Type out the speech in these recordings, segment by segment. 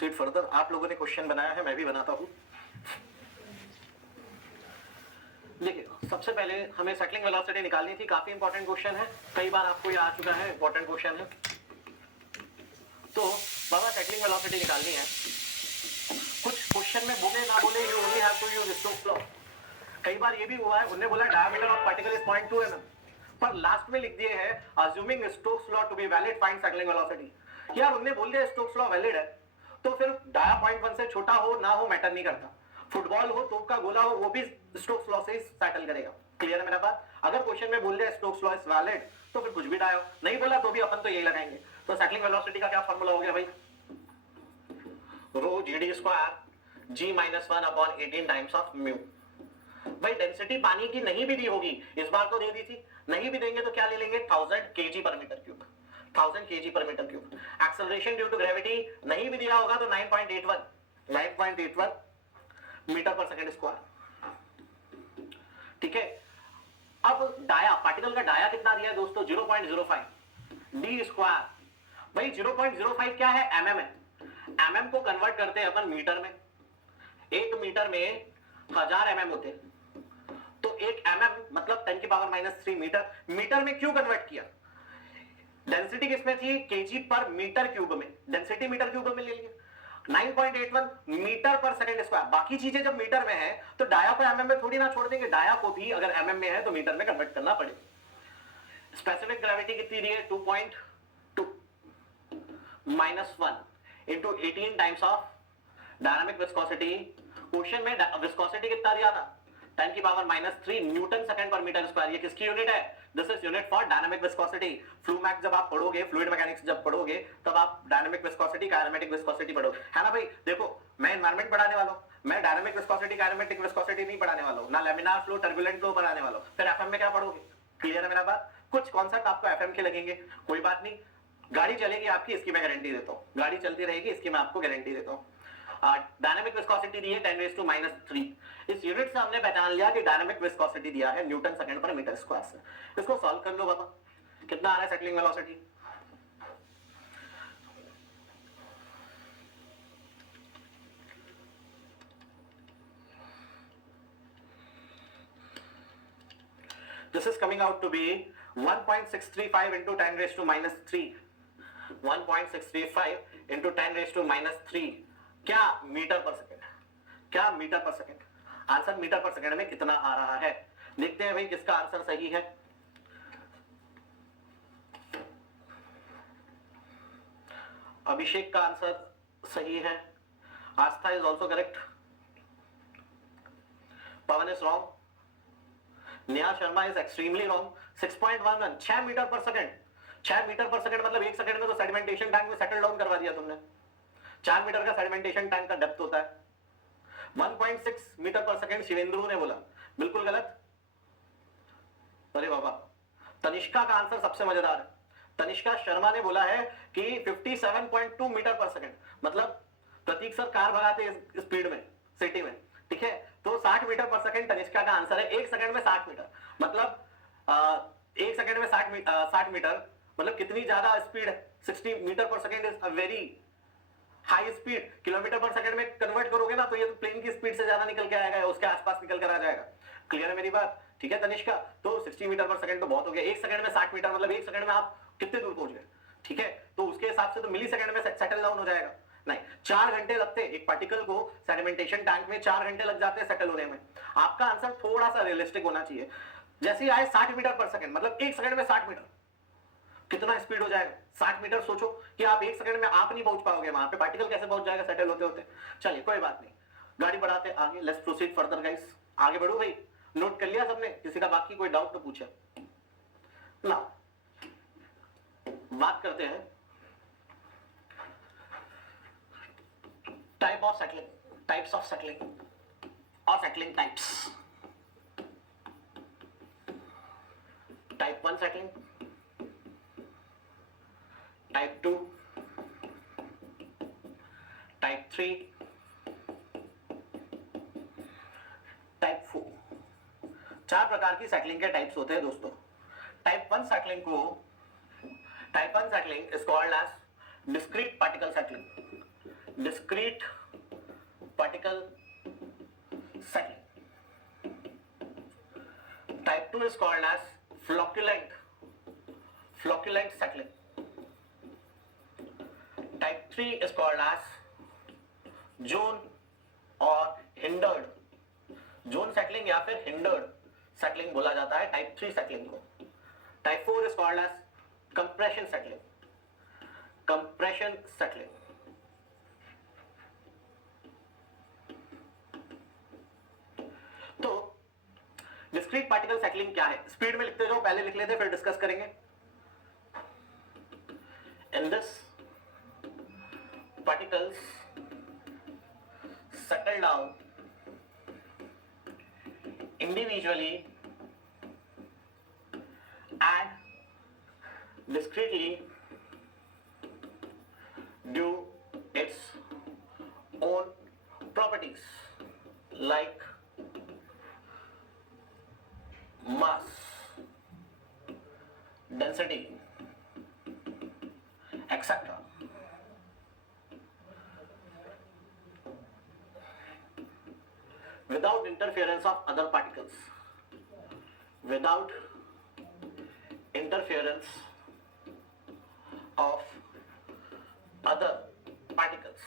Proceed further. आप लोगों ने क्वेश्चन बनाया है, मैं भी बनाता हूं। देखिए, सबसे पहले हमें सेटलिंग वेलोसिटी निकालनी थी। काफी इंपॉर्टेंट क्वेश्चन है, कई बार आपको ये आ चुका है, इंपॉर्टेंट क्वेश्चन है। तो बाबा सेटलिंग वेलोसिटी निकालनी है। कुछ क्वेश्चन में बोले ना बोले you only have to use Stokes law. कई बार ये भी हुआ है, उन्होंने बोला diameter of particle is 0.2 mm, पर लास्ट में लिख दिए है assuming Stokes law to be valid find settling velocity. यार उन्होंने बोल दिया स्टोक्स लॉ वैलिड है, तो फिर डाया 0.1 से छोटा हो ना हो मैटर नहीं करता। फुटबॉल हो, तोप का गोला हो, वो भी स्टोक्स लॉ से ही सेटल करेगा। क्लियर है मेरा बात? अगर क्वेश्चन में बोल दिया स्टोक्स लॉ इज वैलिड, तो फिर कुछ भी डायो, नहीं बोला तो भी अपन तो यही लगाएंगे। तो सेटलिंग वेलोसिटी का क्या फार्मूला हो गया भाई? Rho GD square ji minus 1 upon 18 times of mu. भाई डेंसिटी पानी की नहीं भी दी होगी, इस बार तो दे दी थी, नहीं भी देंगे तो क्या ले लेंगे 1000 kg पर मीटर क्यूब, 1000 kg पर metre cube. Acceleration due to gravity नहीं भी दिया होगा तो 9.81 मीटर पर सेकंड स्क्वायर। ठीक है, अब डाया, पार्टिकल का डाया कितना दिया है दोस्तों? 0.05 डी स्क्वायर। भाई 0.05 क्या है? एमएम है। एमएम को कन्वर्ट करते हैं अपन मीटर में। एक मीटर में 1000 एमएम होते हैं, तो एक एमएम मतलब 10 की पावर -3 मीटर। मीटर में क्यों कन्वर्ट किया? डेंसिटी किसमें थी? केजी पर मीटर क्यूब में, डेंसिटी मीटर क्यूब में ले लिया। 9.81 मीटर पर सेकंड स्क्वायर। बाकी चीजें जब मीटर में है तो डाया को एमएम में थोड़ी ना छोड़ देंगे, डाया को भी अगर एमएम में है तो मीटर में कन्वर्ट करना पड़ेगा। स्पेसिफिक ग्रेविटी कितनी दी है? 2.2 -1 into 18 times of dynamic viscosity. Question में विस्कोसिटी कितना दिया था? 10 की पावर -3 न्यूटन सेकंड पर मीटर स्क्वायर। ये किसकी यूनिट है? This is unit for dynamic viscosity. फ्लूमैक्स जब आप पढ़ोगे, फ्लूइड मैकेनिक्स जब पढ़ोगे, तब आप डायनामिक विस्कोसिटी, काइनेमेटिक विस्कोसिटी पढ़ोगे, है ना भाई? देखो, मैं एनवायरनमेंट पढ़ाने वाला हूं, मैं डायनामिक विस्कोसिटी, काइनेमेटिक विस्कोसिटी नहीं पढ़ाने वाला हूं, ना लैमिनार फ्लो, टर्बुलेंट फ्लो पढ़ाने वाला हूं। फिर एफएम में क्या पढ़ोगे? क्लियर है मेरा बात? कुछ कॉन्सेप्ट आपको एफएम के लगेंगे, कोई बात नहीं, गाड़ी चलेगी आपकी, इसकी मैं गारंटी देता हूं, गाड़ी चलती रहेगी, इसकी मैं आपको गारंटी देता हूं। डायनामिक विस्कोसिटी दी है 10⁻³ इस यूनिट से हमने पहचान लिया कि डायनामिक विस्कोसिटी दिया है न्यूटन सेकंड पर मीटर स्क्वायर से। इसको सॉल्व कर लो बाबा, कितना आ रहा है settling velocity? This is coming out to be 1.635 into 10⁻³ 1.635 into 10⁻³ क्या मीटर पर सेकंड? क्या मीटर पर सेकंड? आंसर मीटर पर सेकंड में कितना आ रहा है? देखते हैं भाई किसका आंसर सही है। अभिषेक का आंसर सही है, Astha is also correct, Pawan is wrong, Neha Sharma is extremely wrong. 6.11 6 meter पर सेकंड, 6 मीटर पर सेकंड मतलब 1 सेकंड में तो सेडिमेंटेशन टैंक में सेटल डाउन करवा दिया तुमने। 4 मीटर का सेडिमेंटेशन टैंक का डेप्थ होता है। 1.6 मीटर पर सेकंड शिवेंद्र ने बोला, बिल्कुल गलत। अरे बाबा, तनिष्का का आंसर सबसे मजेदार है। तनिष्का शर्मा ने बोला है कि 57.2 मीटर पर सेकंड, मतलब प्रतीक सर कार भगाते इस स्पीड में सिटी में, ठीक है, तो 60 मीटर पर सेकंड तनिष्का का आंसर है। 1 सेकंड में 60 मीटर मतलब 1 सेकंड में 60 मीटर मतलब कितनी ज्यादा स्पीड है? 60 मीटर पर second is a very high speed. Kilometre पर सेकंड में कन्वर्ट करोगे ना तो ये तो प्लेन की स्पीड से ज्यादा निकल के आएगा, उसके आसपास निकल कर आ जाएगा। क्लियर है मेरी बात? ठीक है तनिष्का, तो 60 मीटर पर सेकंड तो बहुत हो गया। 1 सेकंड में 60 मीटर मतलब 1 सेकंड में आप कितने दूर पहुंच गए? ठीक है, तो उसके हिसाब से तो मिली सेकंड में सेटल डाउन हो जाएगा। नहीं, 4 घंटे लगते एक पार्टिकल को सेडिमेंटेशन टैंक में, 4 घंटे लग जाते हैं सेटल होने में। आपका आंसर थोड़ा सा रियलिस्टिक होना चाहिए। जैसे ही आए 60 मीटर पर सेकंड मतलब 1 सेकंड में 60 मीटर, कितना स्पीड हो जाएगा? 60 मीटर। सोचो कि आप 1 सेकंड में आप नहीं पहुंच पाओगे वहां पे, पार्टिकल कैसे पहुंच जाएगा सेटल होते होते? चलिए कोई बात नहीं, गाड़ी बढ़ाते आगे, लेट्स प्रोसीड फर्दर गाइस। आगे बढ़ो भाई, नोट कर लिया सबने? किसी का बाकी कोई डाउट तो पूछे ना? बात करते हैं type of settling, types of settling और settling types. Type 1 settling, type 2, type 3, type 4। 4 प्रकार की सेटलिंग के टाइप्स होते हैं दोस्तों। Type 1 settling is called as discrete particle settling. discrete particle settling. Type 2 is called as flocculent settling. Type 3 is called as zone और hindered. Zone settling या फिर hindered settling बोला जाता है type 3 settling को. Type 4 is called as compression settling. तो discrete particle settling क्या है? स्पीड में लिखते जाओ, पहले लिख लेते फिर डिस्कस करेंगे. In this particles settle down individually and discretely due its own properties like mass, density, etc. Without interference of other particles. Without interference of other particles.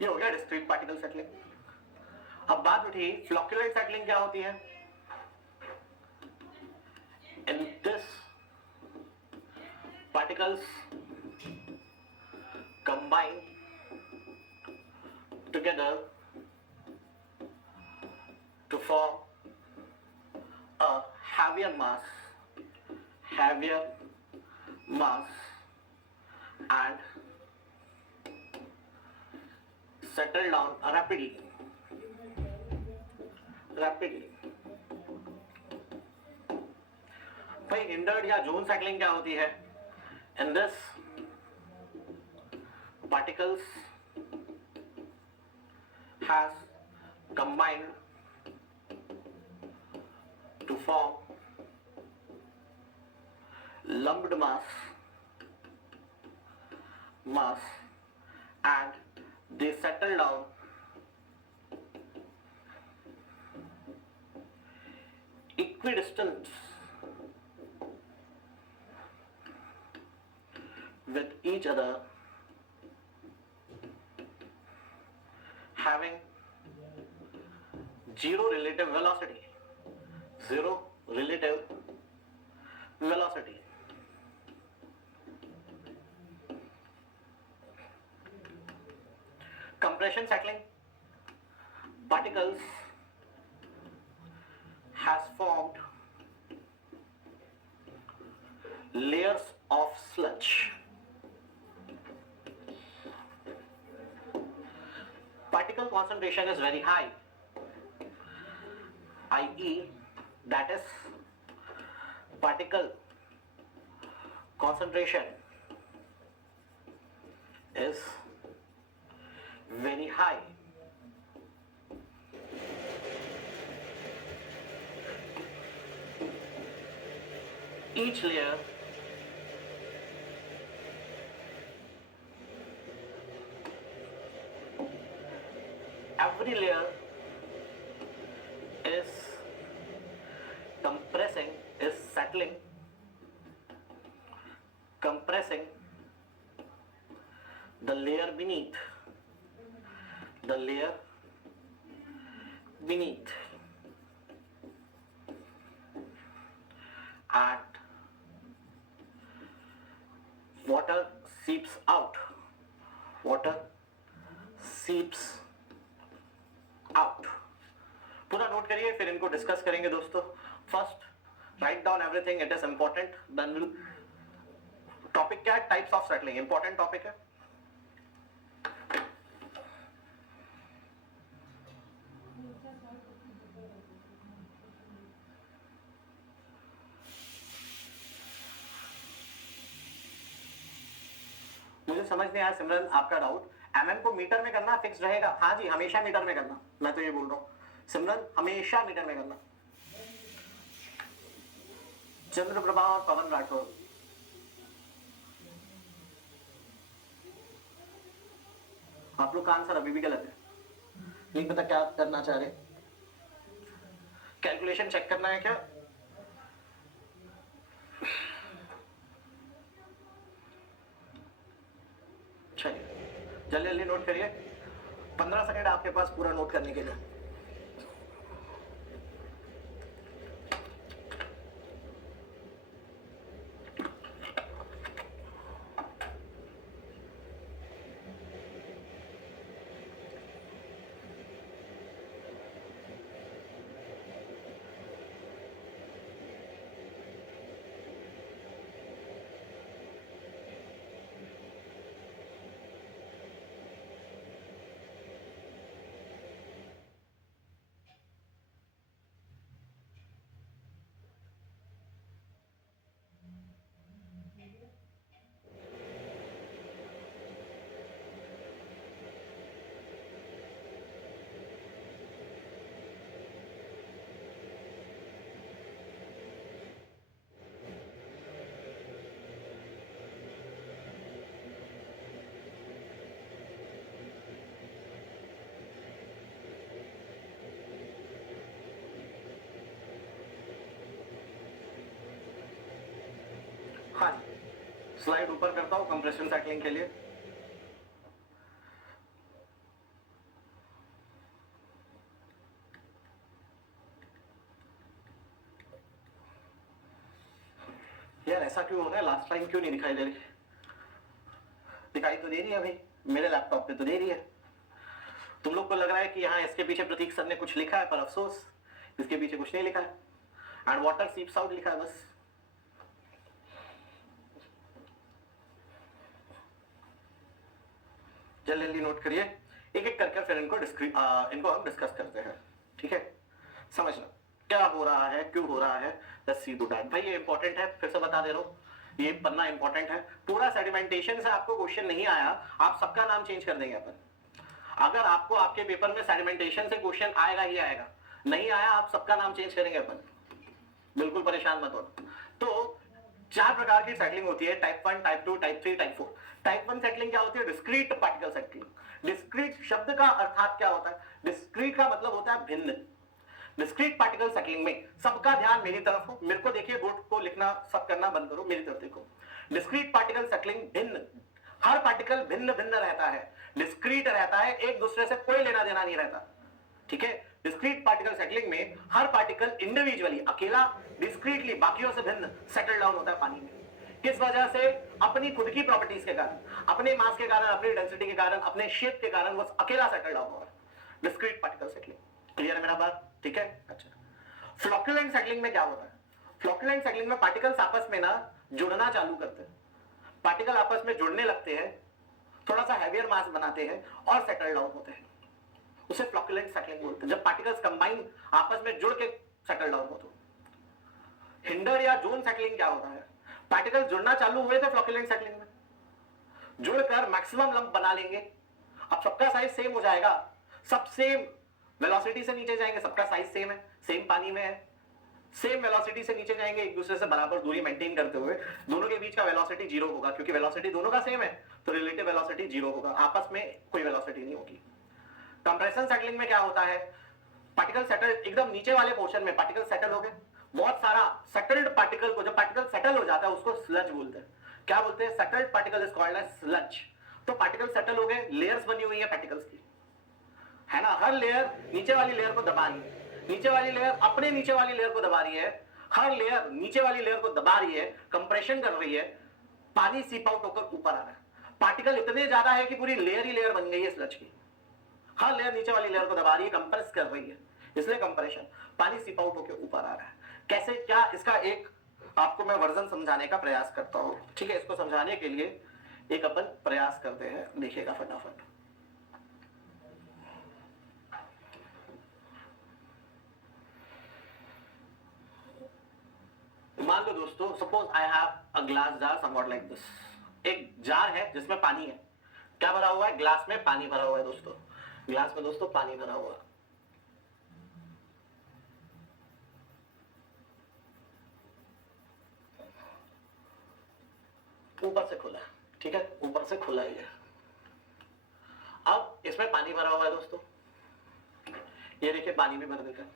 ये हो गया डिस्क्रीट पार्टिकल सेटलिंग. अब बात उठी फ्लॉक्युलेंट सेटलिंग क्या होती है? In this particles combine together to form a heavier mass and settle down rapidly. भाई hindered या zone settling क्या होती है? In this particles has combined to form lumped mass and they settle down equidistant with each other, having zero relative velocity. Compression settling, particles has formed layers of sludge. Particle concentration is very high, i.e. that is particle concentration is very high. Each layer every layer is compressing the layer beneath and water seeps out. पूरा note करिए, फिर इनको discuss करेंगे दोस्तों. First write down everything, it is important. Then will topic क्या है? Types of settling. Important topic है. मुझे समझ नहीं आया सिमरन आपका डाउट. एमएम को मीटर में करना फिक्स रहेगा? हाँ जी, हमेशा मीटर में करना. मैं तो ये बोल रहा हूँ सिमरन, हमेशा मीटर में करना. चंद्रप्रभा और पवन राठौर, आप लोग का आंसर अभी भी गलत है। नहीं पता क्या करना चाह रहे, कैलकुलेशन चेक करना है क्या? चलिए जल्दी जल्दी नोट करिए, 15 सेकंड आपके पास पूरा नोट करने के लिए। हाँ जी, स्लाइड ऊपर करता हूँ कंप्रेशन साइक्लिंग के लिए। यार ऐसा क्यों हो रहा है, लास्ट टाइम क्यों नहीं दिखाई दे रही? दिखाई तो दे रही है अभी, मेरे लैपटॉप पे तो दे रही है। तुम लोग को लग रहा है कि यहाँ इसके पीछे प्रतीक सर ने कुछ लिखा है, पर अफसोस इसके पीछे कुछ नहीं लिखा है, एंड वाटर सीप्स आउट लिखा है बस। जल्दी जल्दी नोट करिए, एक एक करके फिर इनको हम डिस्कस करते हैं, ठीक है? समझना क्या हो रहा है, क्यों हो रहा है, लेट्स सी टू दैट। भाई ये इंपॉर्टेंट है, फिर से बता दे रहा हूँ, ये पन्ना इंपॉर्टेंट है। पूरा सेडिमेंटेशन से आपको क्वेश्चन नहीं आया, आप सबका नाम चेंज कर देंगे अपन। अगर आपको आपके पेपर में सेडिमेंटेशन से क्वेश्चन आएगा ही आएगा, नहीं आया आप सबका नाम चेंज करेंगे अपन, बिल्कुल परेशान मत हो। तो 4 प्रकार की सेटलिंग होती है, type 1, type 2, type 3, type 4। Type 1 settling क्या होती है? Discrete particle settling. डिस्क्रीट शब्द का अर्थात क्या होता है? डिस्क्रीट का मतलब होता है भिन्न। डिस्क्रीट पार्टिकल सेटलिंग में सबका ध्यान मेरी तरफ हो, मेरे को देखिए, बोर्ड को लिखना सब करना बंद करो, मेरी तरफ देखो। डिस्क्रीट पार्टिकल सेटलिंग भिन्न, हर पार्टिकल भिन्न भिन्न रहता है, डिस्क्रीट रहता है, एक दूसरे से कोई लेना देना नहीं रहता, ठीक है? डिस्क्रीट पार्टिकल सेटलिंग में हर पार्टिकल इंडिविजुअली, अकेला, डिस्क्रीटली, बाकियों से भिन्न सेटल डाउन होता है पानी में। किस वजह से? अपनी खुद की प्रॉपर्टीज के कारण, अपने मास के कारण, अपनी डेंसिटी के कारण, अपने शेप के कारण वो अकेला सेटल डाउन हो रहा है। डिस्क्रीट पार्टिकल सेटलिंग, क्लियर है मेरा बात? ठीक है, अच्छा। फ्लॉक्युलेंट सेटलिंग में क्या होता है? फ्लॉक्युलेंट सेटलिंग में पार्टिकल्स आपस में ना जुड़ना चालू करते हैं, पार्टिकल आपस में जुड़ने लगते हैं, थोड़ा सा हैवियर मास बनाते हैं और सेटल डाउन होते हैं, उसे फ्लॉक्युलेंट सेटलिंग बोलते हैं। जब पार्टिकल्स कंबाइन आपस में जुड़ के सेटल डाउन होते हैं। हिंडर या जोन सेटलिंग क्या होता है? पार्टिकल जुड़ना चालू हुए थे फ्लॉक्युलेंट सेटलिंग में, जुड़कर मैक्सिमम लंप बना लेंगे, अब सबका साइज सेम हो जाएगा, सब सेम वेलोसिटी से नीचे जाएंगे, सबका साइज सेम है, सेम पानी में है, सेम वेलोसिटी से नीचे जाएंगे, एक दूसरे से बराबर दूरी मेंटेन करते हुए, दोनों के बीच का वेलोसिटी जीरो होगा, क्योंकि वेलोसिटी दोनों का सेम है, तो रिलेटिव वेलोसिटी जीरो होगा, आपस में कोई वेलोसिटी नहीं होगी। कंप्रेशन सेटलिंग में क्या होता है? पार्टिकल सेटल, एकदम नीचे वाले पोर्शन में पार्टिकल सेटल हो गए, बहुत सारा सेटल्ड पार्टिकल को, जब पार्टिकल सेटल हो जाता है उसको स्लज बोलते हैं। क्या बोलते हैं? Settled particle is called as sludge. तो पार्टिकल सेटल हो गए, लेयर्स बनी हुई है पार्टिकल्स की, है ना? हर लेयर नीचे वाली लेयर को दबा रही है, नीचे वाली लेयर अपने नीचे वाली लेयर को दबा रही है, हर लेयर नीचे वाली लेयर को दबा रही है, कंप्रेशन कर रही है, पानी सीप आउट होकर ऊपर आ रहा है। पार्टिकल इतने ज्यादा है कि पूरी लेयर ही लेयर बन गई है स्लज की, हर लेयर नीचे वाली लेयर को दबा रही है, कंप्रेस कर रही है, इसलिए कंप्रेशन, पानी सीप आउट होकर ऊपर आ रहा है। कैसे, क्या? इसका एक आपको मैं वर्जन समझाने का प्रयास करता हूं, ठीक है? इसको समझाने के लिए एक अपन प्रयास करते हैं, देखिएगा फटाफट। मान लो दोस्तों, suppose I have a glass jar somewhat like this. एक जार है जिसमें पानी है, क्या भरा हुआ है? ग्लास में पानी भरा हुआ है दोस्तों, ग्लास में दोस्तों पानी भरा हुआ है। ऊपर से खुला है, ठीक है? ऊपर से खुला ही है। अब इसमें पानी भरा हुआ है दोस्तों, ये देखिए पानी भी भर देते हैं।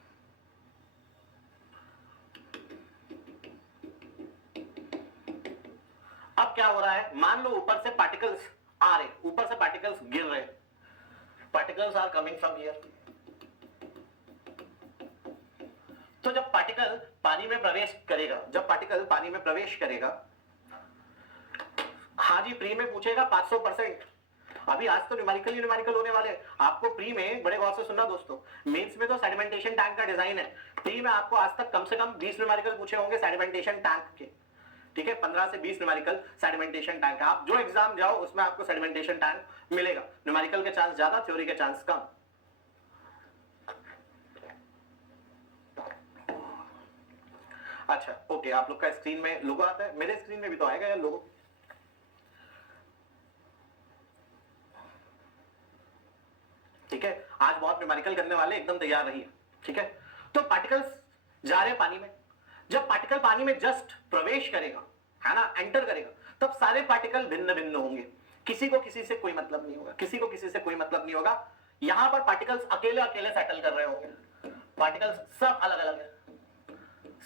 अब क्या हो रहा है, मान लो ऊपर से पार्टिकल्स आ रहे, ऊपर से पार्टिकल्स गिर रहे, particles are coming from here. तो जब पार्टिकल पानी में प्रवेश करेगा, जब पार्टिकल पानी में प्रवेश करेगा, हाँ जी प्री में पूछेगा 500%। अभी आज तो न्यूमेरिकल होने वाले, आपको प्री में बड़े गौर से सुनना दोस्तों, मेंस में तो सेडिमेंटेशन टैंक का डिजाइन है, प्री में आपको आज तक कम से कम 20 न्यूमेरिकल पूछे होंगे सेडिमेंटेशन टैंक के, ठीक है, 15 से 20 न्यूमेरिकल सेडिमेंटेशन टैंक। आप जो एग्जाम जाओ उसमें आपको सेडिमेंटेशन टैंक मिलेगा, न्यूमेरिकल के चांस ज्यादा, थ्योरी के चांस कम। अच्छा ओके, आप लोग का स्क्रीन में लोगो आता है, मेरे स्क्रीन में भी तो आएगा यार लोगो। ठीक है, आज बहुत न्यूमेरिकल करने वाले, एकदम तैयार रहिए। ठीक है, तो पार्टिकल्स जा रहे हैं पानी में, जब पार्टिकल पानी में जस्ट प्रवेश करेगा, है ना, एंटर करेगा, तब सारे पार्टिकल भिन्न भिन्न होंगे, किसी को किसी से कोई मतलब नहीं होगा, किसी को किसी से कोई मतलब नहीं होगा। यहां पर पार्टिकल्स अकेले अकेले सेटल कर रहे होंगे, पार्टिकल्स सब अलग अलग है,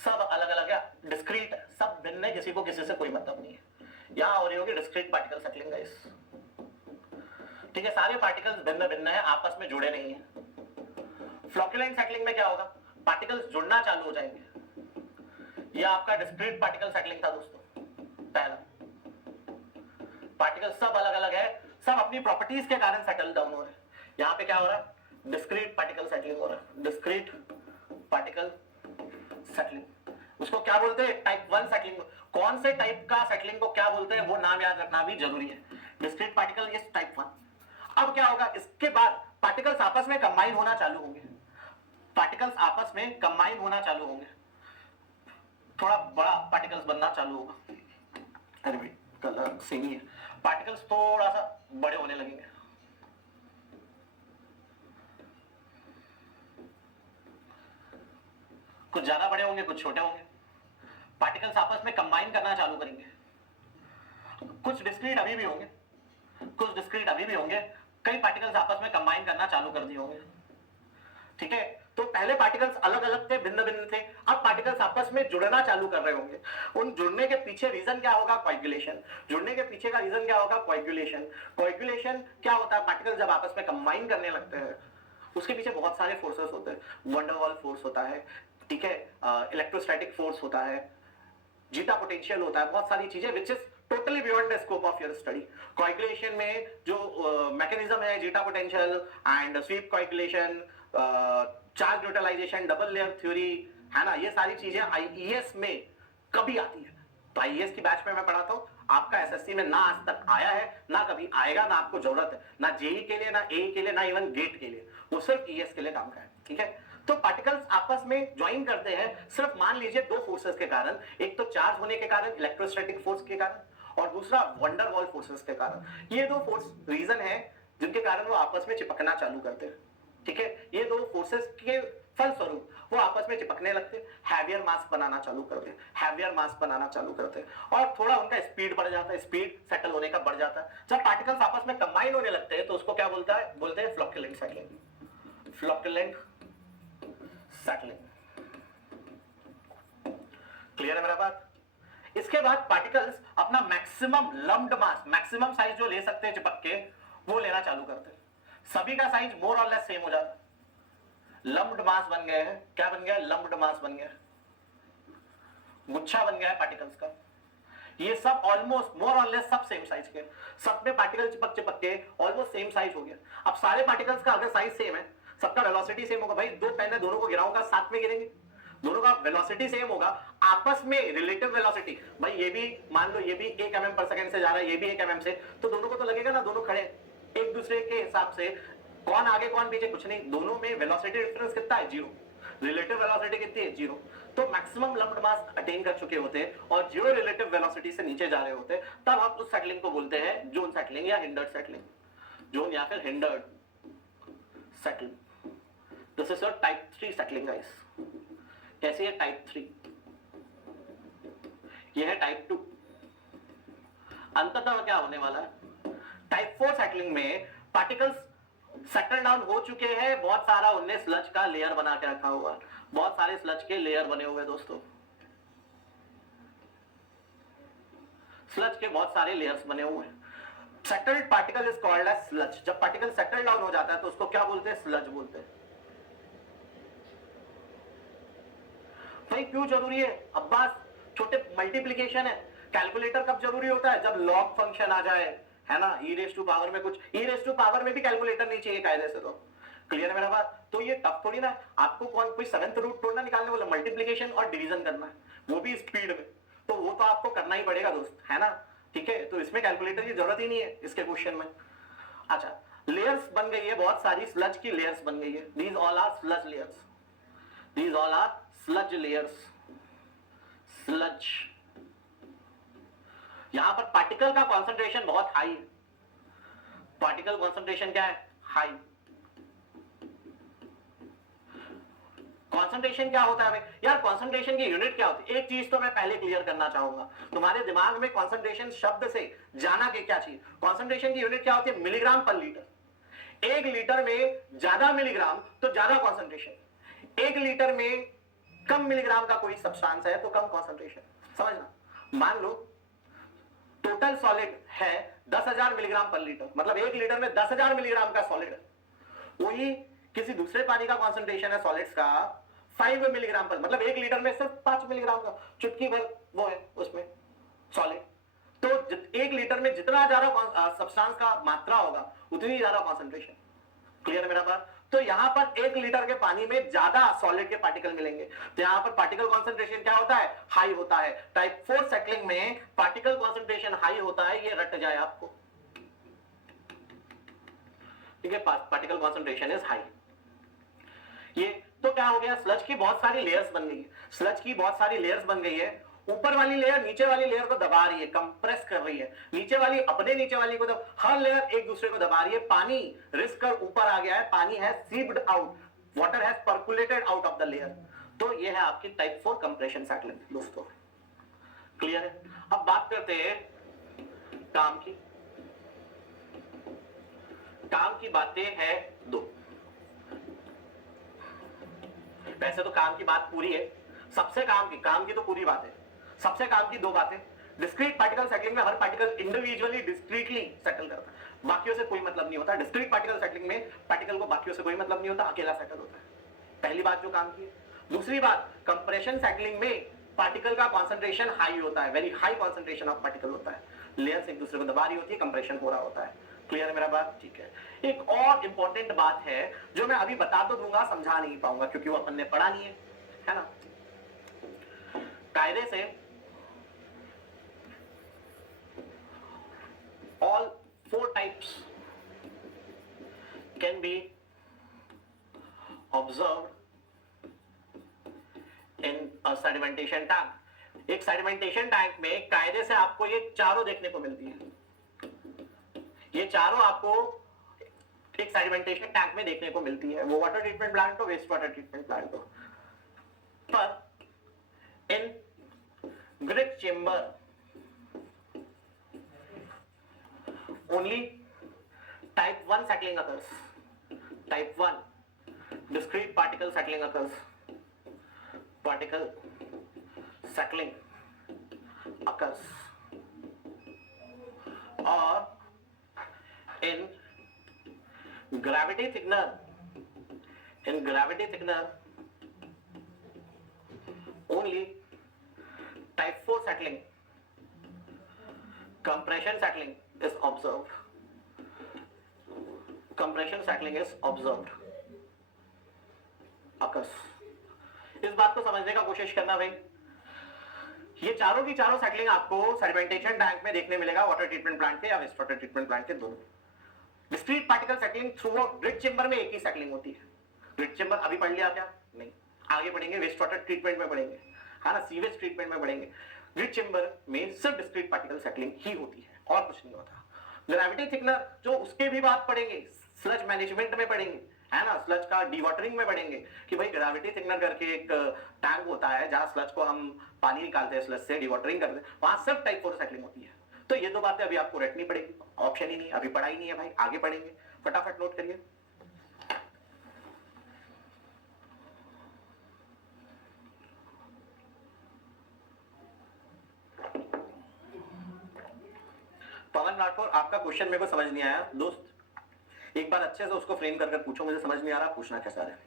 सब अलग अलग है, डिस्क्रीट, सब भिन्न है, किसी को किसी से कोई मतलब नहीं है। यहां हो रही होगी डिस्क्रीट पार्टिकल सेटलिंग गाइस। ठीक है, सारे पार्टिकल्स भिन्न भिन्न है, आपस में जुड़े नहीं है। फ्लॉक्यूलेंट सेटलिंग में क्या होगा, पार्टिकल्स जुड़ना चालू हो जाएंगे। यह आपका डिस्क्रीट पार्टिकल सेटलिंग था दोस्तों, पहला। पार्टिकल्स सब अलग अलग है, सब अपनी प्रॉपर्टीज के कारण सेटल डाउन हो रहे हैं। यहां पे क्या हो रहा है, डिस्क्रीट पार्टिकल सेटलिंग हो रहा है, डिस्क्रीट पार्टिकल सेटलिंग। उसको क्या बोलते हैं, टाइप 1 सेटलिंग। कौन से टाइप का सेटलिंग को क्या बोलते हैं वो नाम याद रखना भी जरूरी है। डिस्क्रीट पार्टिकल ये टाइप 1। अब क्या होगा, इसके बाद पार्टिकल्स आपस में कंबाइन होना चालू होंगे, पार्टिकल्स आपस में कंबाइन होना चालू होंगे, थोड़ा बड़ा पार्टिकल्स बनना चालू होगा। अरे भाई कलर सेम ही है, पार्टिकल्स थोड़ा सा बड़े होने लगेंगे, कुछ ज्यादा बड़े होंगे, कुछ छोटे होंगे। पार्टिकल्स आपस में कंबाइन करना चालू करेंगे, कुछ डिस्क्रीट अभी भी होंगे, कुछ डिस्क्रीट अभी भी होंगे, कई पार्टिकल्स आपस में कंबाइन करना चालू कर दिए होंगे। ठीक है, तो पहले पार्टिकल्स अलग अलग थे, भिन्न भिन्न थे, अब पार्टिकल्स आपस में जुड़ना चालू कर रहे होंगे। उन जुड़ने के पीछे रीजन क्या होगा, कोएगुलेशन। जुड़ने के पीछे का रीजन क्या होगा, कोएगुलेशन। कोएगुलेशन क्या होता है, पार्टिकल्स जब आपस में कंबाइन करने लगते हैं, उसके पीछे बहुत सारे फोर्सेस होते हैं। वंडर वॉल फोर्स होता है, ठीक है, इलेक्ट्रोस्टैटिक फोर्स होता है, जीटा पोटेंशियल होता है, बहुत सारी चीजें which is totally beyond the scope of your study. Coagulation में जो मैकेनिज्म है, zeta potential and sweep coagulation, charge neutralisation, double layer theory, है ना, ये सारी चीजें आईईएस में कभी आती है। तो आईईएस की बैच में मैं पढ़ाता हूं, आपका एसएससी में ना आज तक आया है, ना कभी आएगा, ना आपको जरूरत है, ना जेई के लिए, ना एई के लिए, ना इवन गेट के लिए, वो सिर्फ ईएस के लिए काम का है। ठीक है, तो पार्टिकल्स आपस में ज्वाइन करते हैं सिर्फ मान लीजिए दो फोर्सेस के कारण, एक तो चार्ज होने के कारण, इलेक्ट्रोस्टैटिक फोर्स के कारण, और दूसरा वंडर वॉल फोर्सेस के कारण। ये दो फोर्स रीजन है जिनके कारण वो आपस में चिपकना चालू करते हैं। ठीक है, ये दो फोर्सेस के फलस्वरूप वो आपस में चिपकने लगते हैं, हैवियर मास बनाना चालू करते हैं, हैवियर मास बनाना चालू करते हैं, और थोड़ा उनका स्पीड बढ़ जाता है, स्पीड सेटल होने का बढ़ जाता है। जब पार्टिकल्स आपस में कंबाइन होने लगते हैं तो उसको क्या बोलते हैं फ्लॉक्यूलेंट सेटलिंग। फ्लॉक्यूलेंट सेटलिंग, क्लियर है मेरा बात। इसके बाद पार्टिकल्स अपना मैक्सिमम लम्प्ड मास, मैक्सिमम साइज जो ले सकते हैं चिपक के, वो लेना चालू करते हैं। सभी का साइज मोर और लेस सेम हो जाता है, लम्प्ड मास बन गए हैं। क्या बन गया, लम्प्ड मास बन गया, गुच्छा बन गया है पार्टिकल्स का। ये सब ऑलमोस्ट मोर और लेस सब सेम साइज के, सब में पार्टिकल चिपक के ऑलमोस्ट सेम साइज हो गया। अब सारे पार्टिकल्स का अगर साइज सेम है, सबका वेलोसिटी सेम होगा, भाई दो पेन है, दोनों को गिराऊंगा साथ में गिरेंगे, दोनों का वेलोसिटी सेम होगा, आपस में रिलेटिव वेलोसिटी, भाई ये भी मान लो ये भी 1 mm पर सेकंड से जा रहा है, ये भी 1 mm से, तो दोनों को तो लगेगा ना, दोनों खड़े एक दूसरे के हिसाब से, कौन आगे कौन पीछे कुछ नहीं, दोनों में वेलोसिटी डिफरेंस कितना है, 0। रिलेटिव वेलोसिटी कितनी है, 0। तो मैक्सिमम लम्प्ड मास अटेन कर चुके होते हैं और 0 रिलेटिव वेलोसिटी से नीचे जा रहे होते हैं, तब आप उस सेटलिंग को बोलते हैं जोन सेटलिंग या हिंडर्ड सेटलिंग, जोन या फिर hindered settling. This is your type 3 settling guys. कैसी है टाइप 3, ये है टाइप 2। अंततः क्या होने वाला है, टाइप 4 सेटलिंग में पार्टिकल्स सेटल डाउन हो चुके हैं, बहुत सारा उनने स्लज का लेयर बना के रखा हुआ है, बहुत सारे स्लज के लेयर बने हुए दोस्तों, स्लज के बहुत सारे लेयर्स बने हुए हैं। Settled particle is called as sludge. जब पार्टिकल सेटल डाउन हो जाता है तो उसको क्या बोलते हैं? स्लज बोलते हैं। भाई क्यों जरूरी है अब्बास? छोटे मल्टीप्लीकेशन है, कैलकुलेटर कब जरूरी होता है? जब लॉग फंक्शन आ जाए, है ना, ई रेस टू पावर में कुछ, ई रेस टू पावर में भी कैलकुलेटर नहीं चाहिए कायदे से। तो क्लियर है मेरा बात? तो ये टफ थोड़ी ना, आपको कौन कोई सेवेंथ रूट थोड़ा निकालने बोला, मल्टीप्लीकेशन और डिवीजन करना है, वो भी स्पीड में, तो वो तो आपको करना ही पड़ेगा दोस्त, है ना, ठीक है। तो इसमें कैलकुलेटर की जरूरत ही नहीं है इसके क्वेश्चन में। अच्छा, लेयर्स बन गई है बहुत सारी, स्लज की लेयर्स बन गई है। These all are sludge layers, these all are sludge layers, sludge. यहां पर पार्टिकल का कॉन्सेंट्रेशन बहुत हाई है, पार्टिकल कॉन्सेंट्रेशन क्या है? हाई। कॉन्सेंट्रेशन क्या होता है भाई? यार कॉन्सेंट्रेशन की यूनिट क्या होती है? एक चीज तो मैं पहले क्लियर करना चाहूंगा, तुम्हारे दिमाग में कॉन्सेंट्रेशन शब्द से जाना कि क्या चीज, कॉन्सेंट्रेशन की यूनिट क्या होती है? मिलीग्राम पर लीटर। एक लीटर में ज्यादा मिलीग्राम तो ज्यादा कॉन्सेंट्रेशन, एक लीटर में कम मिलीग्राम का कोई सब्सटेंस है तो कम कॉन्सेंट्रेशन। समझना, मान लो टोटल सॉलिड है 10,000 मिलीग्राम पर लीटर, मतलब एक लीटर में 10,000 मिलीग्राम का सॉलिड है। वही किसी दूसरे पानी का कॉन्सेंट्रेशन है सॉलिड्स का 5 मिलीग्राम पर, मतलब एक लीटर में सिर्फ 5 मिलीग्राम का, चुटकी भर वो है उसमें सॉलिड। तो एक लीटर में जितना ज्यादा सब्सटेंस का मात्रा होगा उतनी ज्यादा कॉन्सेंट्रेशन। क्लियर है मेरा बात? तो यहां पर एक लीटर के पानी में ज्यादा सॉलिड के पार्टिकल मिलेंगे, तो यहां पर पार्टिकल कॉन्सेंट्रेशन क्या होता है? हाई होता है। टाइप 4 सेटलिंग में पार्टिकल कॉन्सेंट्रेशन हाई होता है, ये रट जाए आपको, ठीक है, पार्टिकल कॉन्सेंट्रेशन इज हाई। ये तो क्या हो गया? स्लज की बहुत सारी लेयर्स बन गई है, स्लज की बहुत सारी लेयर्स बन गई है। ऊपर वाली लेयर नीचे वाली लेयर को दबा रही है, कंप्रेस कर रही है, नीचे वाली अपने नीचे वाली को हर लेयर एक दूसरे को दबा रही है। पानी रिस कर ऊपर आ गया है, पानी है seeped out, water has percolated out of the layer. तो ये है आपकी टाइप 4 कंप्रेशन सेटलिंग दोस्तों। क्लियर है? अब बात करते हैं काम की। काम की बातें हैं दो। वैसे तो काम की बात पूरी है, सबसे काम की तो पूरी बात है, सबसे काम की दो बातें। डिस्क्रीट पार्टिकल सेटलिंग में हर पार्टिकल इंडिविजुअली डिस्क्रीटली सेटल करता है, बाकियों से कोई मतलब नहीं होता। डिस्क्रीट पार्टिकल सेटलिंग में पार्टिकल को बाकियों से कोई मतलब नहीं होता, अकेला सेटल होता है। पहली बात जो काम की। दूसरी बात, कंप्रेशन सेटलिंग में पार्टिकल का कॉन्सेंट्रेशन हाई होता है, very high concentration of particle होता है, लेयर्स एक दूसरे को दबा रही होती है, कंप्रेशन हो रहा होता है। क्लियर है मेरा बात? ठीक है। एक और इंपॉर्टेंट बात है जो मैं अभी बता तो दूंगा, समझा नहीं पाऊंगा क्योंकि वो अपन ने पढ़ा नहीं है ना। कायदे से all 4 types can be observed in a sedimentation tank। एक सेडिमेंटेशन टैंक में कायदे से आपको ये चारों देखने को मिलती है, ये चारों आपको एक सेडिमेंटेशन टैंक में देखने को मिलती है, वो वाटर ट्रीटमेंट प्लांट हो, वेस्ट वाटर ट्रीटमेंट प्लांट हो। पर इन grit chamber only type 1 settling occurs, type 1 discrete particle settling occurs, particle settling occurs, or in gravity thickener, in gravity thickener only type 4 settling, compression settling is observed, compression settling is observed occurs। इस बात को समझने का कोशिश करना भाई, ये चारों की चारों सेटलिंग आपको सेडिमेंटेशन टैंक में देखने मिलेगा, वाटर ट्रीटमेंट प्लांट के या वेस्ट वाटर ट्रीटमेंट प्लांट के दोनों। Discrete particle settling through grit chamber में एक ही सेटलिंग होती है। ग्रिट चेंबर अभी पढ़ लिया क्या? नहीं, आगे पढ़ेंगे, वेस्ट वाटर ट्रीटमेंट में पढ़ेंगे, है ना, सीवेज ट्रीटमेंट में पढ़ेंगे। ग्रिट चेंबर में सिर्फ डिस्क्रीट पार्टिकल सेटलिंग ही होती है और कुछ नहीं होता। ग्रेविटी थिकनर जो उसके भी बात पढ़ेंगे, स्लज मैनेजमेंट में पढ़ेंगे, है ना, स्लज का डीवाटरिंग में पढ़ेंगे कि भाई ग्रेविटी थिकनर करके एक टैंक होता है जहां स्लज को हम पानी निकालते हैं, स्लज से डीवाटरिंग करते हैं, वहां सिर्फ टाइप 4 सेटलिंग होती है। तो ये दो बातें अभी आपको रटनी पड़ेगी, ऑप्शन ही नहीं, अभी पढ़ाई नहीं है भाई, आगे पढ़ेंगे। फटाफट नोट करिए, राठौर, आपका क्वेश्चन मेरे को समझ नहीं आया दोस्त, एक बार अच्छे से उसको फ्रेम कर पूछो, मुझे समझ नहीं आ रहा पूछना कैसा है।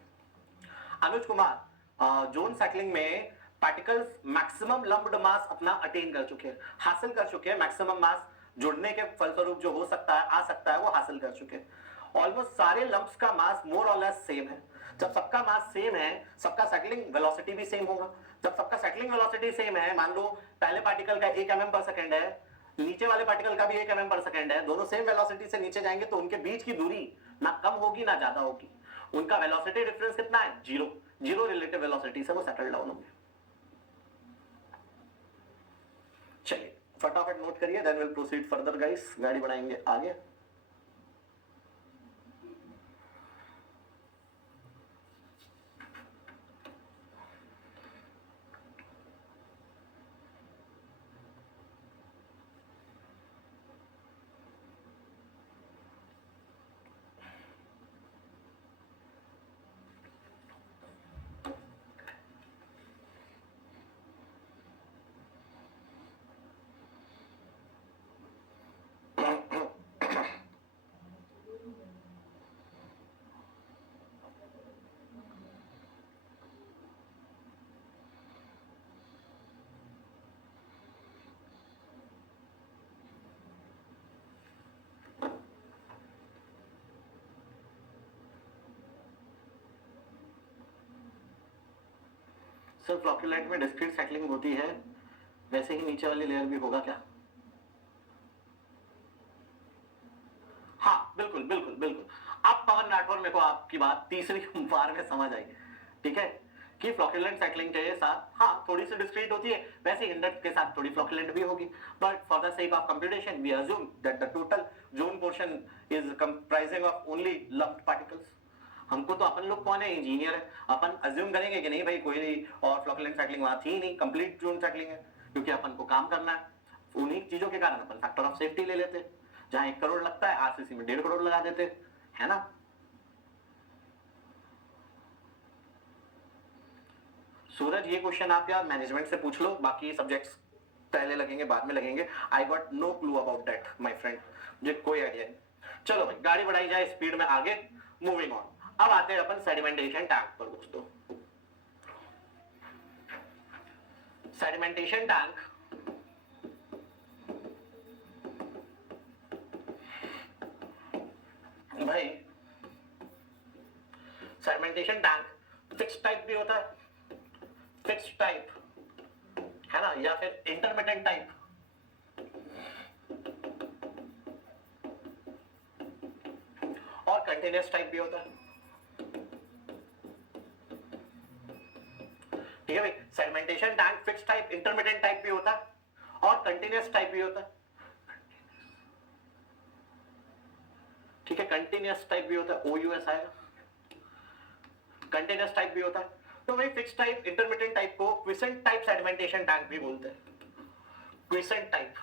अनुज कुमार, जोन सेटलिंग में पार्टिकल्स मैक्सिमम लंप्ड मास अपना अटेन कर चुके हैं, हासिल कर चुके हैं, मैक्सिमम मास जुड़ने के फलस्वरूप जो हो सकता है, आ सकता है, वो हासिल कर चुके हैं। ऑलमोस्ट सारे लंप्स का मास मोर और लेस सेम है। जब सबका मास सेम है, सबका सेटलिंग वेलोसिटी भी सेम होगा। जब सबका सेटलिंग वेलोसिटी सेम है, मान लो पहले पार्टिकल का 1 mm पर सेकंड है, नीचे वाले पार्टिकल का भी 1 mm पर सेकंड है, दोनों सेम वेलोसिटी से नीचे जाएंगे तो उनके बीच की दूरी ना कम होगी ना ज्यादा होगी। उनका वेलोसिटी डिफरेंस कितना है? जीरो। जीरो रिलेटिव वेलोसिटी से वो सेटल डाउन होंगे। चलिए फटाफट नोट करिए, then will proceed further guys, गाड़ी बढ़ाएंगे आगे। सर फ्लॉक्यूलाइट में डिस्क्रीट सेटलिंग होती है, वैसे ही नीचे वाली लेयर भी होगा क्या? हाँ बिल्कुल बिल्कुल बिल्कुल। अब पवन राठौर, मेरे को आपकी बात तीसरी बार में समझ आई, ठीक है, कि फ्लॉक्यूलेंट सेटलिंग के साथ हाँ थोड़ी सी डिस्क्रीट होती है, वैसे इंडेक्स के साथ थोड़ी फ्लॉक्यूलेंट भी होगी, but for the sake of computation we assume that the total zone portion is comprising of only lumped particles. हमको तो अपन लोग कौन है, इंजीनियर है, अपन अज्यूम करेंगे कि नहीं भाई कोई और फ्लॉक्यूलेंट सेटलिंग वहां थी नहीं, कंप्लीट जोन सेटलिंग है, क्योंकि अपन को काम करना है। उन्हीं चीजों के कारण अपन फैक्टर ऑफ सेफ्टी ले लेते, जहां 1 करोड़ लगता है आरसीसी में 1.5 करोड़ लगा देते, है ना। सूरज ये क्वेश्चन आप यार मैनेजमेंट से पूछ लो, बाकी सब्जेक्ट्स पहले लगेंगे बाद में लगेंगे। I got no clue about that my friend, मुझे कोई आइडिया नहीं। चलो भाई गाड़ी बढ़ाई जाए स्पीड में आगे, मूविंग ऑन। अब आते हैं अपन सेडिमेंटेशन टैंक पर दोस्तों। सेडिमेंटेशन टैंक भाई, सेडिमेंटेशन टैंक फिक्स टाइप भी होता है, फिक्स टाइप है ना, या फिर इंटरमिटेंट टाइप। और कंटिन्यूअस टाइप भी होता है, ठीक है भाई। Sedimentation tank fix type, intermittent type भी होता है और कंटिन्यूअस टाइप भी होता है, ठीक है। कंटिन्यूअस टाइप भी होता है, OUS आएगा, कंटिन्यूअस टाइप भी होता है। तो भाई फिक्स टाइप, इंटरमिटेंट टाइप को क्विसेंट टाइप सेडिमेंटेशन टैंक भी बोलते हैं। Quiescent type,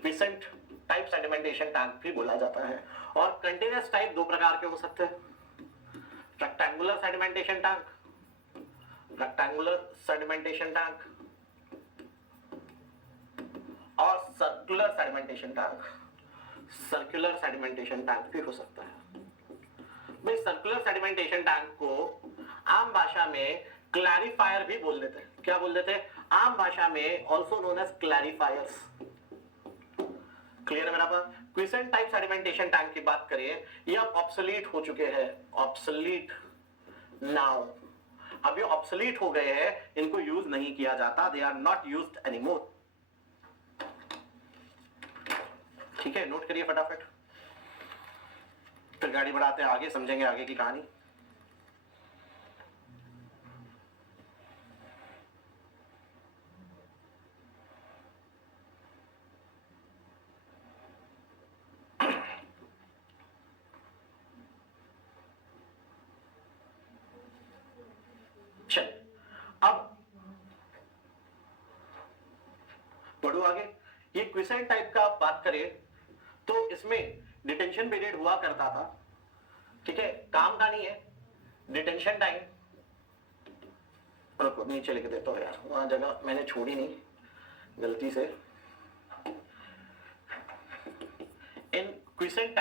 quiescent type sedimentation tank भी बोला जाता है। और कंटिन्यूअस टाइप दो प्रकार के हो सकते हैं, rectangular sedimentation tank, rectangular sedimentation tank, और circular sedimentation tank, circular sedimentation tank भी हो सकता है। भाई सर्कुलर सेडिमेंटेशन टैंक को आम भाषा में क्लैरिफायर भी बोल देते हैं। क्या बोल देते हैं? आम भाषा में ऑल्सो नोन एज क्लैरिफायर्स। क्लियर है मेरा बात? क्विसेंट टाइप सेडिमेंटेशन टैंक की बात करें, ये अब ऑब्सोलीट हो चुके हैं, ऑब्सोलीट नाउ। अब ये ऑब्सोलीट हो गए हैं, इनको यूज नहीं किया जाता, they are not used anymore. ठीक है, नोट करिए फटाफट, फिर गाड़ी बढ़ाते हैं आगे, समझेंगे आगे की कहानी। चल अब बढ़ो आगे। ये क्विसेंट टाइप का बात करें तो इसमें डिटेंशन पीरियड हुआ करता था, ठीक है, काम का नहीं है, डिटेंशन टाइम। रुको नीचे लिख देता हूं यार, वहां जगह मैंने छोड़ी नहीं गलती से। Quiescent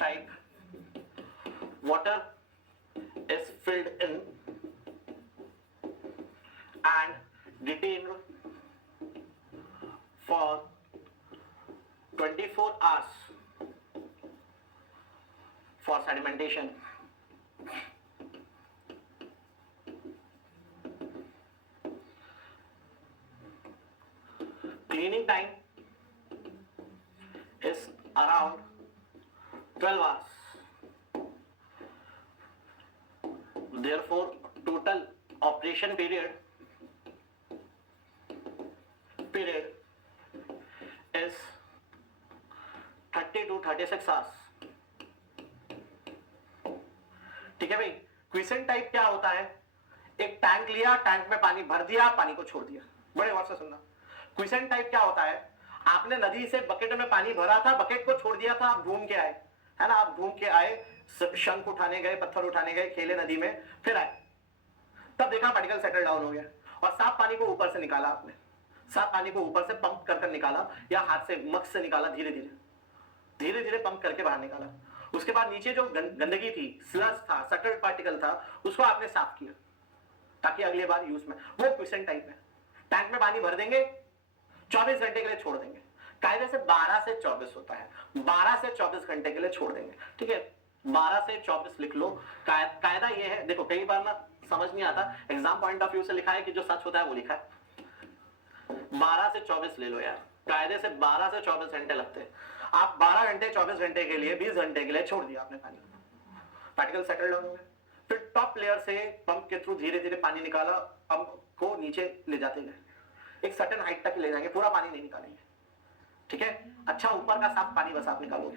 type water is filled in and detained for 24 hours for sedimentation. Cleaning time is around 12 hours. Therefore, total operation period is 30 to 36 hours. ठीक है भाई, क्विसेंट टाइप क्या होता है? एक टैंक लिया, टैंक में पानी भर दिया, पानी को छोड़ दिया। बड़े गौर से सुनना, क्विसेंट टाइप क्या होता है? आपने नदी से बकेट में पानी भरा था, बकेट को छोड़ दिया था, आप घूम के आए, है ना, आप घूम के आए, शंख उठाने गए, पत्थर उठाने गए, खेले नदी में, फिर आए, तब देखा पार्टिकल सेटल डाउन हो गया और साफ पानी को ऊपर से निकाला आपने, साफ पानी को ऊपर से पंप कर निकाला या हाथ से मग से निकाला, धीरे धीरे पंप करके बाहर निकाला। उसके बाद नीचे जो गंदगी थी, स्लज था, सटल पार्टिकल था, उसको आपने साफ किया ताकि अगली बार यूज में, वो क्विसेंट टाइप है। टैंक में पानी भर देंगे, 24 घंटे के लिए छोड़ देंगे, कायदे से 12 से 24 होता है, 12 से 24 घंटे के लिए छोड़ देंगे, ठीक है, 12 से 24 लिख लो। कायदा ये है, देखो कई बार ना समझ नहीं आता, एग्जाम पॉइंट ऑफ व्यू से लिखा है कि जो सच होता है वो लिखा है, 12 से 24 ले लो यार, कायदे से 12 से 24 घंटे लगते हैं। आप 12 घंटे 24 घंटे के लिए 20 घंटे के लिए छोड़ दिया आपने पानी, पार्टिकल सेटल डाउन हो गए, फिर टॉप लेयर से पंप के थ्रू धीरे धीरे पानी निकाला, पंप को नीचे ले जाते गए, एक सर्टेन हाइट तक ले जाएंगे, पूरा पानी नहीं निकालेंगे, ठीक है, अच्छा ऊपर का साफ पानी बस आप निकालोगे,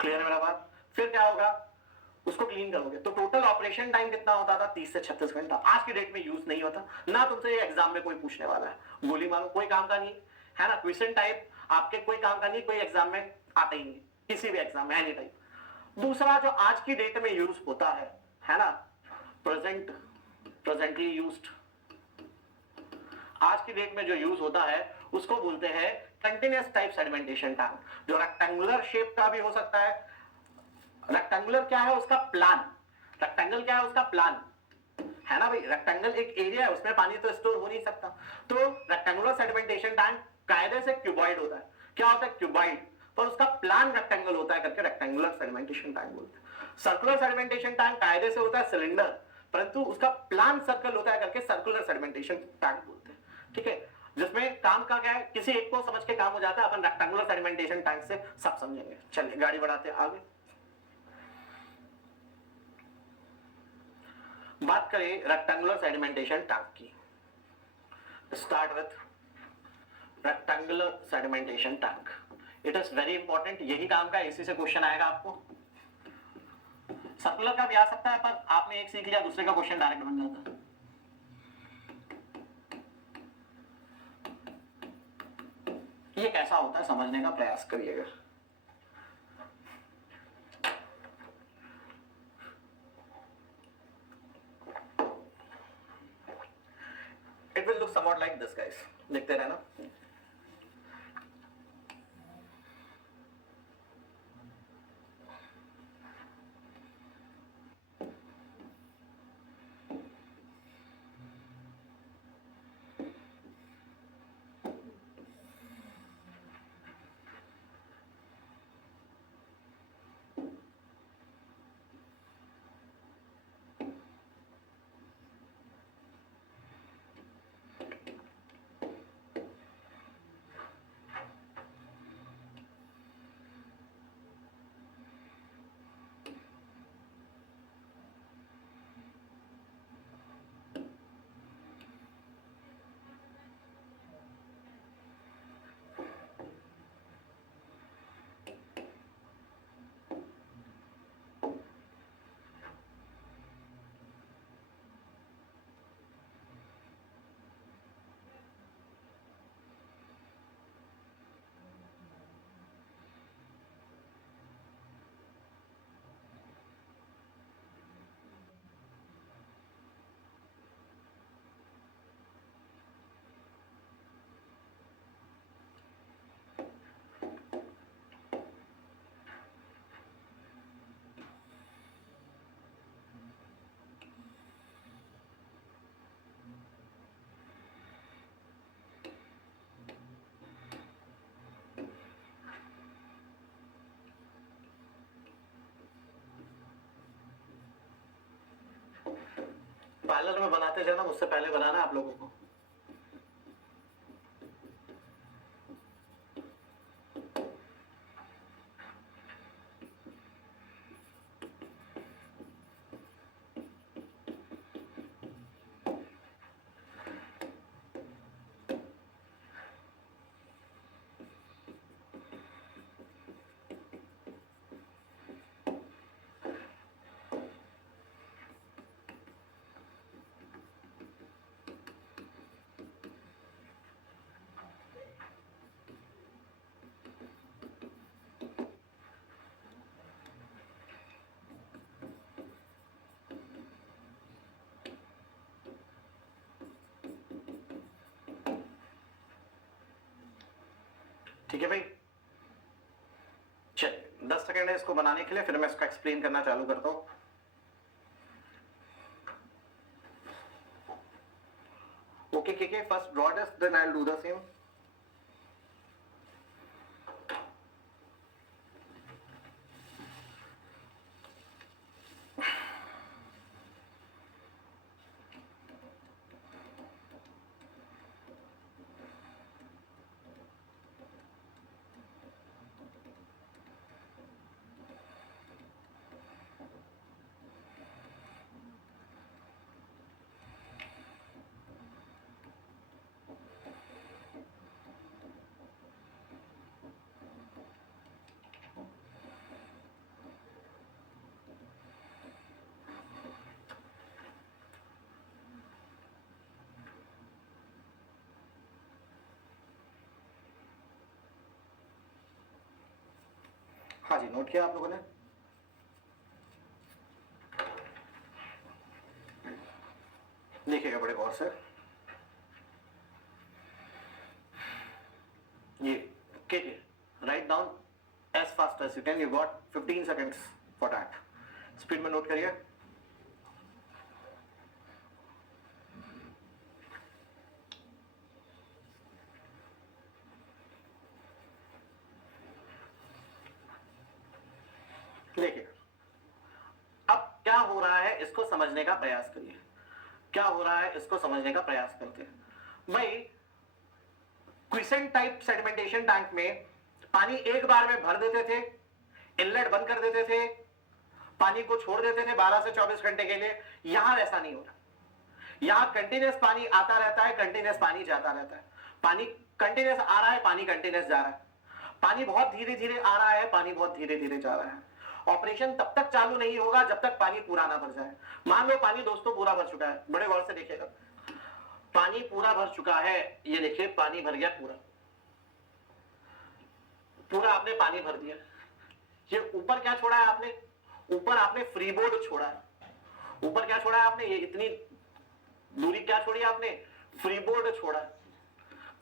क्लियर है मेरा बात? फिर क्या होगा, उसको क्लीन करोगे, तो टोटल ऑपरेशन टाइम कितना होता था? 30 से 36 घंटा। आज की डेट में यूज नहीं होता ना, तुमसे ये एग्जाम में कोई पूछने वाला है, गोली मारो, कोई काम का नहीं है ना, क्वेश्चन टाइप आपके कोई काम का नहीं, कोई एग्जाम में आता ही नहीं, किसी भी एग्जाम में, एनी टाइप। दूसरा जो आज की डेट में यूज होता है ना, प्रेजेंटली यूज्ड, आज की डेट में जो यूज होता है उसको बोलते हैं कंटिन्यूअस टाइप सेडिमेंटेशन टैंक, जो रेक्टेंगुलर शेप का भी हो सकता है। रेक्टेंगुलर क्या है? उसका प्लान, रेक्टेंगल क्या है? उसका प्लान, है ना भाई, रेक्टेंगल एक एरिया है, उसमें पानी तो स्टोर हो नहीं सकता, तो रेक्टेंगुलर सेडिमेंटेशन टैंक कायदे से क्यूबॉइड होता है। क्या होता है? क्यूबॉइड, पर उसका प्लान रेक्टेंगल होता है करके रेक्टेंगुलर सेडिमेंटेशन टैंक बोलते हैं। सर्कुलर सेडिमेंटेशन टैंक कायदे से होता है सिलेंडर, परंतु उसका प्लान सर्कल होता है करके सर्कुलर सेडिमेंटेशन टैंक बोलते हैं, ठीक है, जिसमें काम का क्या है, किसी एक को समझ के काम हो जाता है, अपन रेक्टेंगुलर सेडिमेंटेशन टैंक से सब समझेंगे। चलिए गाड़ी बढ़ाते हैं आगे, बात करें रेक्टेंगुलर सेडिमेंटेशन टैंक की। Start with rectangular sedimentation tank, it is very important, यही काम का, इसी से क्वेश्चन आएगा आपको। सर्कुलर का भी आ सकता है, पर आपने एक सीख लिया, दूसरे का क्वेश्चन डायरेक्ट बन जाता है। ये कैसा होता है समझने का प्रयास करिएगा। It will look somewhat like this, guys. देखते रहना। चैनल में बनाते जाना, मुझसे पहले बनाना आप लोगों को। ठीक है भाई, चलिए 10 सेकेंड है इसको बनाने के लिए, फिर मैं इसका एक्सप्लेन करना चालू करता हूं। ओके के first draw this, then I will do the same. हाँ जी, नोट किया आप लोगों ने? देखिएगा बड़े गौर से, ये के write down as fast as you can, you got 15 seconds for that. Speed में नोट करिए। देखिए अब क्या हो रहा है इसको समझने का प्रयास करिए, क्या हो रहा है इसको समझने का प्रयास करते हैं। भाई क्विसेंट टाइप सेडिमेंटेशन टैंक में पानी एक बार में भर देते थे, इनलेट बंद कर देते थे, पानी को छोड़ देते थे 12 से 24 घंटे के लिए। यहां ऐसा नहीं होता, यहां कंटिन्यूस पानी आता रहता है, कंटिन्यूस पानी जाता रहता है। पानी कंटिन्यूस आ रहा है, पानी कंटिन्यूस जा रहा है, पानी बहुत धीरे धीरे आ रहा है, पानी बहुत धीरे धीरे जा रहा है। ऑपरेशन तब तक चालू नहीं होगा जब तक पानी पूरा ना भर जाए। मान लो पानी दोस्तों पूरा भर चुका है, बड़े गौर से देखिएगा, पानी पूरा भर चुका है, ये देखिए पानी भर गया पूरा, पूरा आपने पानी भर दिया। ये ऊपर क्या छोड़ा है आपने? ऊपर आपने फ्रीबोर्ड छोड़ा है। ऊपर क्या छोड़ा है आपने? ये इतनी दूरी क्या छोड़ी आपने? फ्रीबोर्ड छोड़ा है।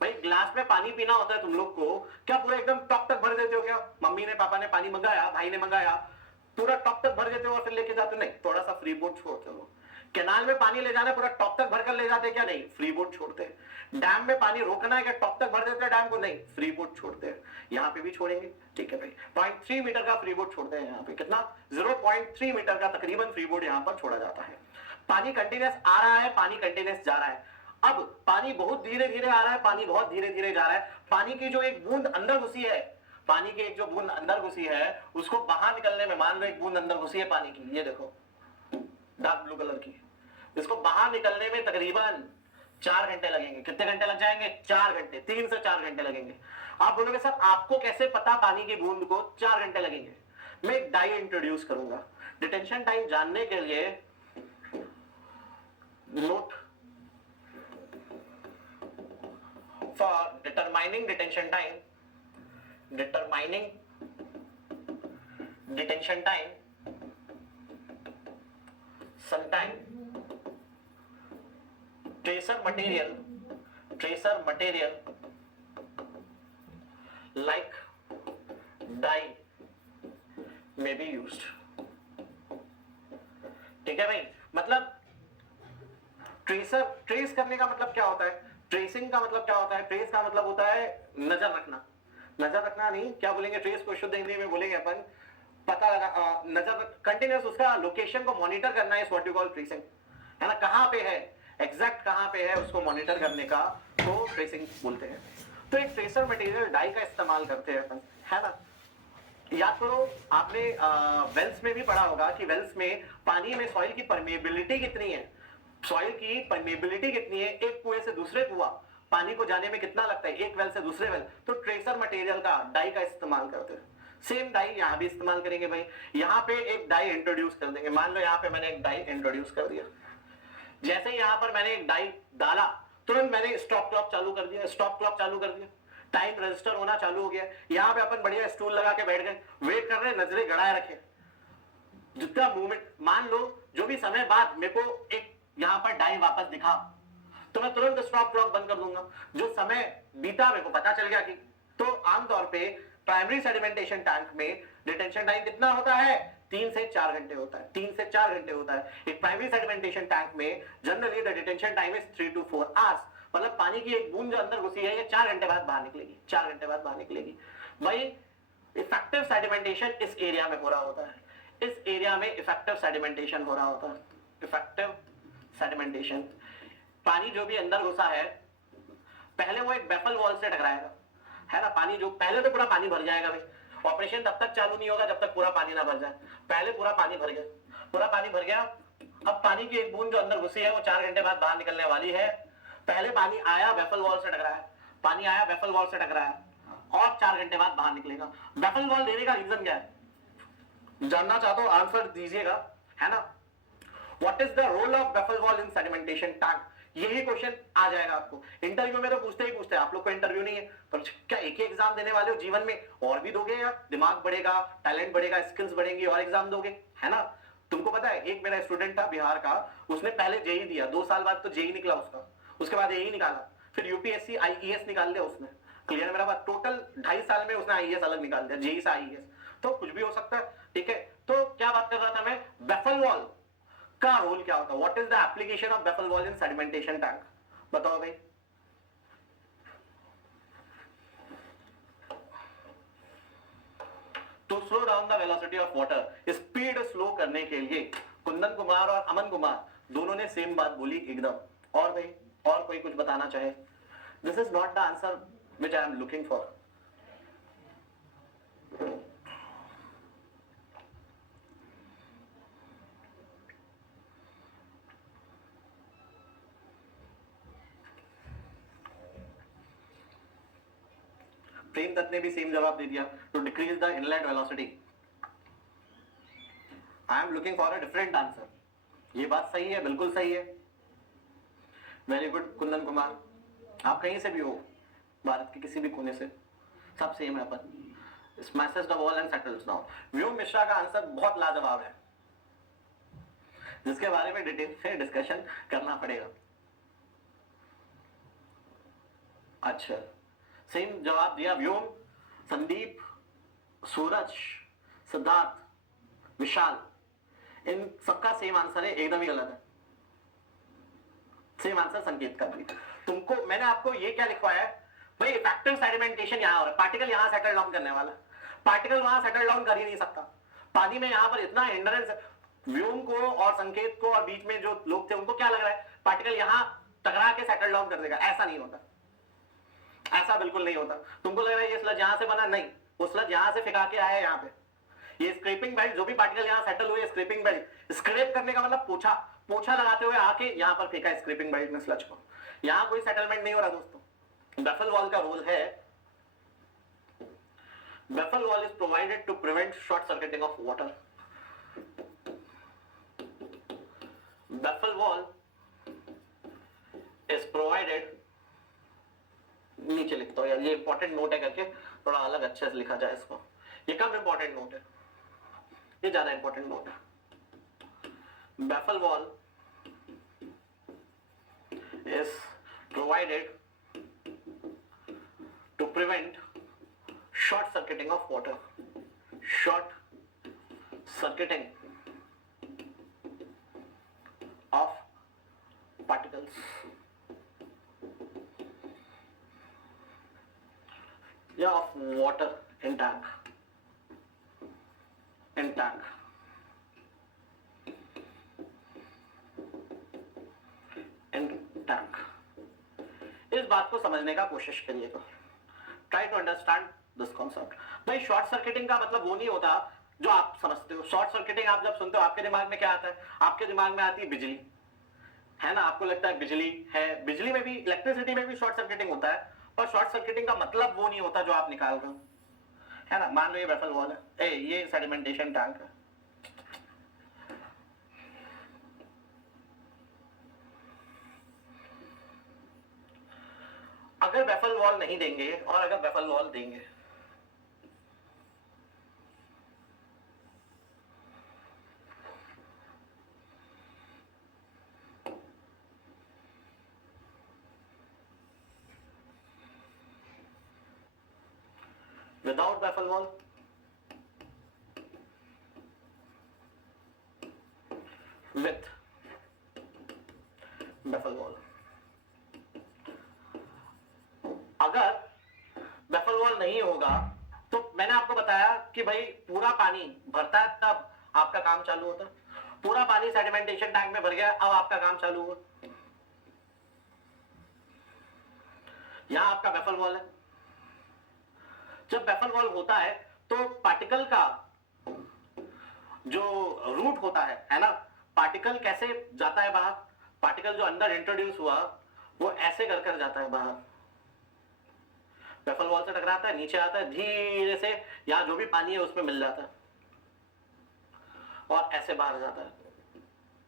भाई ग्लास में पानी पीना होता है तुम लोग को, क्या पूरा एकदम टॉप तक भर देते हो क्या? मम्मी ने पापा ने पानी मंगाया, भाई ने मंगाया, पूरा टॉप तक भर देते हो और फिर लेके जाते हो? नहीं, थोड़ा सा फ्री बोर्ड छोड़ते हो। कैनाल में पानी ले जाना है, पूरा टॉप तक भरकर ले जाते क्या? नहीं, फ्री बोर्ड छोड़ते हैं। डैम में पानी रोकना है क्या? टॉप तक भर देते हैं डैम को? नहीं, फ्री बोर्ड छोड़ते हैं। यहाँ पे भी छोड़ेंगे, ठीक है भाई। 0.3 मीटर का फ्री बोर्ड छोड़ते हैं यहाँ पे। कितना? 0.3 मीटर का तकरीबन फ्री बोर्ड यहाँ पर छोड़ा जाता है। पानी कंटिन्यूस आ रहा है, पानी कंटिन्यूस जा रहा है। अब पानी बहुत धीरे धीरे आ रहा है, पानी बहुत धीरे धीरे जा रहा है। पानी की जो एक बूंद अंदर घुसी है, पानी की एक जो बूंद अंदर घुसी है, उसको बाहर निकलने में, मान लो एक बूंद अंदर घुसी है पानी की, ये देखो डार्क ब्लू कलर की, इसको बाहर निकलने में तकरीबन 4 घंटे लगेंगे। कितने घंटे लग जाएंगे? 4 घंटे, 3 से 4 घंटे लगेंगे। आप बोलोगे सर आपको कैसे पता पानी की बूंद को 4 घंटे लगेंगे? मैं एक डाई इंट्रोड्यूस करूंगा डिटेंशन टाइम जानने के लिए। Note for determining detention time, determining detention time, sometime tracer material like dye may be used। ठीक है भाई, मतलब ट्रेस करने का मतलब क्या होता है? ट्रेसिंग का मतलब क्या होता है? ट्रेस का मतलब होता है नजर रखना। नजर रखना नहीं, क्या बोलेंगे ट्रेस को शुद्ध हिंदी में बोलेंगे अपन, पता लगा, नजर कंटिन्यूस उसका लोकेशन को मॉनिटर करना है, व्हाट यू कॉल ट्रेसिंग, है ना, कहां पे है, एग्जैक्ट कहां पे है उसको मॉनिटर करने का तो ट्रेसिंग बोलते हैं। तो एक ट्रेसर मटेरियल डाई का इस्तेमाल करते हैं अपन, है ना। याद करो आपने वेल्स में भी पढ़ा होगा कि वेल्स में पानी में सॉइल की परमेबिलिटी कितनी है, सॉइल की परमेबिलिटी कितनी है, एक कुएं से दूसरे कुआं पानी को जाने में कितना लगता है, एक वेल से दूसरे वेल। तो ट्रेसर मटेरियल का डाई का इस्तेमाल करते हैं। सेम डाई यहां भी इस्तेमाल करेंगे भाई। यहां पे एक डाई इंट्रोड्यूस कर देंगे, मान लो यहां पे मैंने एक डाई इंट्रोड्यूस कर दिया, जैसे ही यहां पर मैंने एक डाई डाला तुरंत मैंने स्टॉप क्लॉक चालू कर दिया, स्टॉप क्लॉक चालू कर दिया, टाइम रजिस्टर होना चालू हो गया। यहां पे अपन बढ़िया स्टूल लगा के बैठ गए, वेट कर रहे हैं, नजरें गड़ाए रखे, जितना मूवमेंट, मान लो जो भी समय बाद मेरे को एक यहां पर डाई वापस दिखा तो मैं तुरंत स्टॉप क्लॉक बंद कर दूंगा। जो समय बीता मेरे को पता चल गया कि, तो आमतौर पे प्राइमरी सेडिमेंटेशन टैंक में डिटेंशन टाइम कितना होता है, 3 से 4 घंटे होता है, 3 से 4 घंटे होता है। एक प्राइमरी सेडिमेंटेशन टैंक में generally the detention time is 3 to 4 hours, मतलब पानी की एक बूंद जो अंदर घुसी है ये 4 घंटे बाद बाहर निकलेगी, 4 घंटे बाद बाहर निकलेगी। भाई इफेक्टिव सेडिमेंटेशन इस एरिया में हो रहा होता है, इस एरिया में इफेक्टिव सेडिमेंटेशन हो रहा होता है। इफेक्टिव सेडिमेंटेशन, पानी जो भी अंदर घुसा है पहले वो एक बेफल वॉल से टकराएगा, है ना। पानी जो पहले तो पूरा पानी भर जाएगा भाई, ऑपरेशन तब तक चालू नहीं होगा जब तक पूरा पानी ना भर जाए। पहले पूरा पानी भर गया, पूरा पानी भर गया, अब पानी की एक बूंद जो अंदर घुसी है वो 4 घंटे बाद बाहर निकलने वाली है। पहले पानी आया बेफल वॉल से टकराया, पानी आया बेफल वॉल से टकराया और 4 घंटे बाद बाहर निकलेगा। बेफल वॉल देने का रीजन क्या है, जानना चाहते हो आंसर दीजिएगा, है ना। What is the role of baffle wall in sedimentation tank, यही क्वेश्चन आ जाएगा आपको इंटरव्यू में, तो पूछते ही पूछते हैं। आप लोग को इंटरव्यू नहीं है पर क्या एक ही एग्जाम देने वाले हो जीवन में, और भी दोगे यार, दिमाग बढ़ेगा, टैलेंट बढ़ेगा, स्किल्स बढ़ेंगी और एग्जाम दोगे, है ना। तुमको पता है एक मेरा स्टूडेंट था बिहार का, उसने पहले जेई दिया, 2 साल बाद तो जेई निकला उसका, उसके बाद यही निकाला, फिर यूपीएससी आईईएस निकाल लिया उसने, क्लियर है मेरा बात। टोटल 2.5 साल में उसने आईईएस अलग निकाल दिया, जेई से आईईएस, तो कुछ भी हो सकता है, ठीक है। तो क्या बात कर रहा था मैं, बेफल वॉल का रोल क्या होता है, what is the application of baffle wall in sedimentation tank, बताओ भाई। To slow down the velocity of water, speed slow करने के लिए कुंदन कुमार और अमन कुमार दोनों ने सेम बात बोली एकदम। और भाई और कोई कुछ बताना चाहे, this is not the answer which I am looking for. Prem Dutt ने भी सेम जवाब दे दिया, to decrease the inlet velocity. I am looking for a different answer. ये बात सही है, बिल्कुल सही है, वेरी गुड कुंदन कुमार, आप कहीं से भी हो, भारत के किसी भी कोने से, सब सेम है अपन। Smashes the wall and settles down. Vyom Mishra का आंसर बहुत लाजवाब है, जिसके बारे में डिटेल से डिस्कशन करना पड़ेगा। अच्छा, सेम जवाब दिया व्योम, संदीप, सूरज, सिद्धार्थ, विशाल, इन सबका सेम आंसर है, एकदम ही गलत है। सेम आंसर संकेत का भी। तुमको मैंने आपको ये क्या लिखवाया है भाई, इफेक्टिव सेडिमेंटेशन यहां हो रहा है, पार्टिकल यहां सेटल डाउन करने वाला, पार्टिकल वहां सेटल डाउन कर ही नहीं सकता, पानी में यहां पर इतना हिंड्रेंस। व्योम को और संकेत को और बीच में जो लोग थे उनको क्या लग रहा है पार्टिकल यहां टकरा के सेटल डाउन कर देगा, ऐसा नहीं होता, ऐसा बिल्कुल नहीं होता। तुमको लग रहा है ये स्लज यहां से बना, नहीं, वो स्लज यहां से फेंका के आया यहां पे। ये स्क्रैपिंग बेल्ट, जो भी पार्टिकल यहां सेटल हुए, स्क्रैपिंग बेल्ट, स्क्रैप करने का मतलब पोछा, पोछा लगाते हुए आके यहां पर फेंका स्क्रैपिंग बेल्ट ने स्लज को, यहां कोई सेटलमेंट नहीं हो रहा दोस्तों। बेफल वॉल का रोल है, baffle wall is provided to prevent short circuiting of water. Baffle wall is provided, नीचे लिखता हूं यार, ये इंपॉर्टेंट नोट है करके थोड़ा अलग अच्छे से लिखा जाए इसको, ये कम इंपॉर्टेंट नोट है, ये ज्यादा इंपॉर्टेंट नोट है। Baffle wall is provided to prevent short circuiting of water, short circuiting of particles, yeah, of water in tank, in tank। बात को समझने का कोशिश करिएगा, try to understand this concept. भाई शॉर्ट सर्किटिंग का मतलब वो नहीं होता जो आप समझते हो। शॉर्ट सर्किटिंग आप जब सुनते हो आपके दिमाग में क्या आता है? आपके दिमाग में आती है बिजली, है ना, आपको लगता है बिजली है, बिजली में भी, इलेक्ट्रिसिटी में भी शॉर्ट सर्किटिंग होता है, पर शॉर्ट सर्किटिंग का मतलब वो नहीं होता जो आप निकाल रहे हो, है ना। मान लो ये वेफल वॉल है, ये सेडिमेंटेशन टैंक है, अगर वेफल वॉल नहीं देंगे और अगर वेफल वॉल देंगे, without baffle wall, with baffle wall, अगर baffle wall नहीं होगा तो मैंने आपको बताया कि भाई पूरा पानी भरता है तब आपका काम चालू होता है। पूरा पानी सेडिमेंटेशन टैंक में भर गया, अब आपका काम चालू हुआ। यहां आपका baffle wall है। जब baffle wall होता है तो पार्टिकल का जो रूट होता है ना, पार्टिकल कैसे जाता है बाहर, पार्टिकल जो अंदर इंट्रोड्यूस हुआ वो ऐसे कर कर जाता है बाहर, वेफल वॉल से टकराता है, नीचे आता है, धीरे से यहां जो भी पानी है उसमें मिल जाता है और ऐसे बाहर जाता है।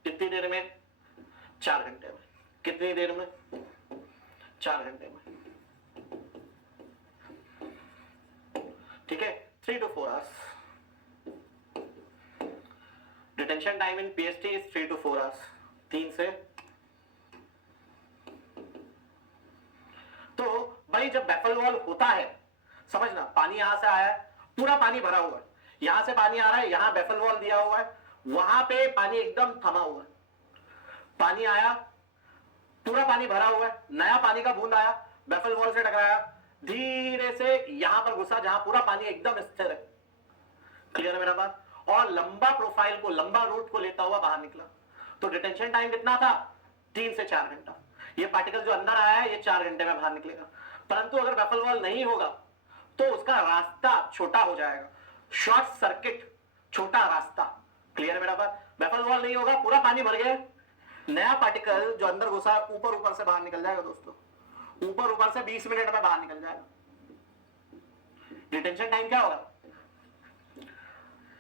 कितनी देर में? 4 घंटे में। कितनी देर में? 4 घंटे में। ठीक है, 3 to 4 hours। Detention time in PST is 3 to 4 hours, 3 से। तो भाई जब बैफल वॉल होता है, समझना, पानी यहां से आया है, पूरा पानी भरा हुआ है, यहां से पानी आ रहा है, यहां बैफल वॉल दिया हुआ है, वहां पे पानी एकदम थमा हुआ है, पानी आया, पूरा पानी भरा हुआ है, नया पानी का बूंद आया, बैफल वॉल से टकराया, धीरे से यहां पर घुसा जहां पूरा पानी एकदम स्थिर है। क्लियर है मेरा बात? और लंबा प्रोफाइल को, लंबा रूट को लेता हुआ बाहर निकला। तो डिटेंशन टाइम कितना था? 3 से 4 घंटा। ये पार्टिकल जो अंदर आया है ये 4 घंटे में बाहर निकलेगा। परंतु अगर बैफल वॉल नहीं होगा तो उसका रास्ता छोटा हो जाएगा, शॉर्ट सर्किट, छोटा रास्ता। क्लियर है मेरा बात? बैफल वॉल नहीं होगा, पूरा पानी भर गया, नया पार्टिकल जो अंदर घुसा ऊपर ऊपर से बाहर निकल जाएगा दोस्तों, ऊपर ऊपर से 20 मिनट में बाहर निकल जाएगा। डिटेंशन टाइम क्या होगा?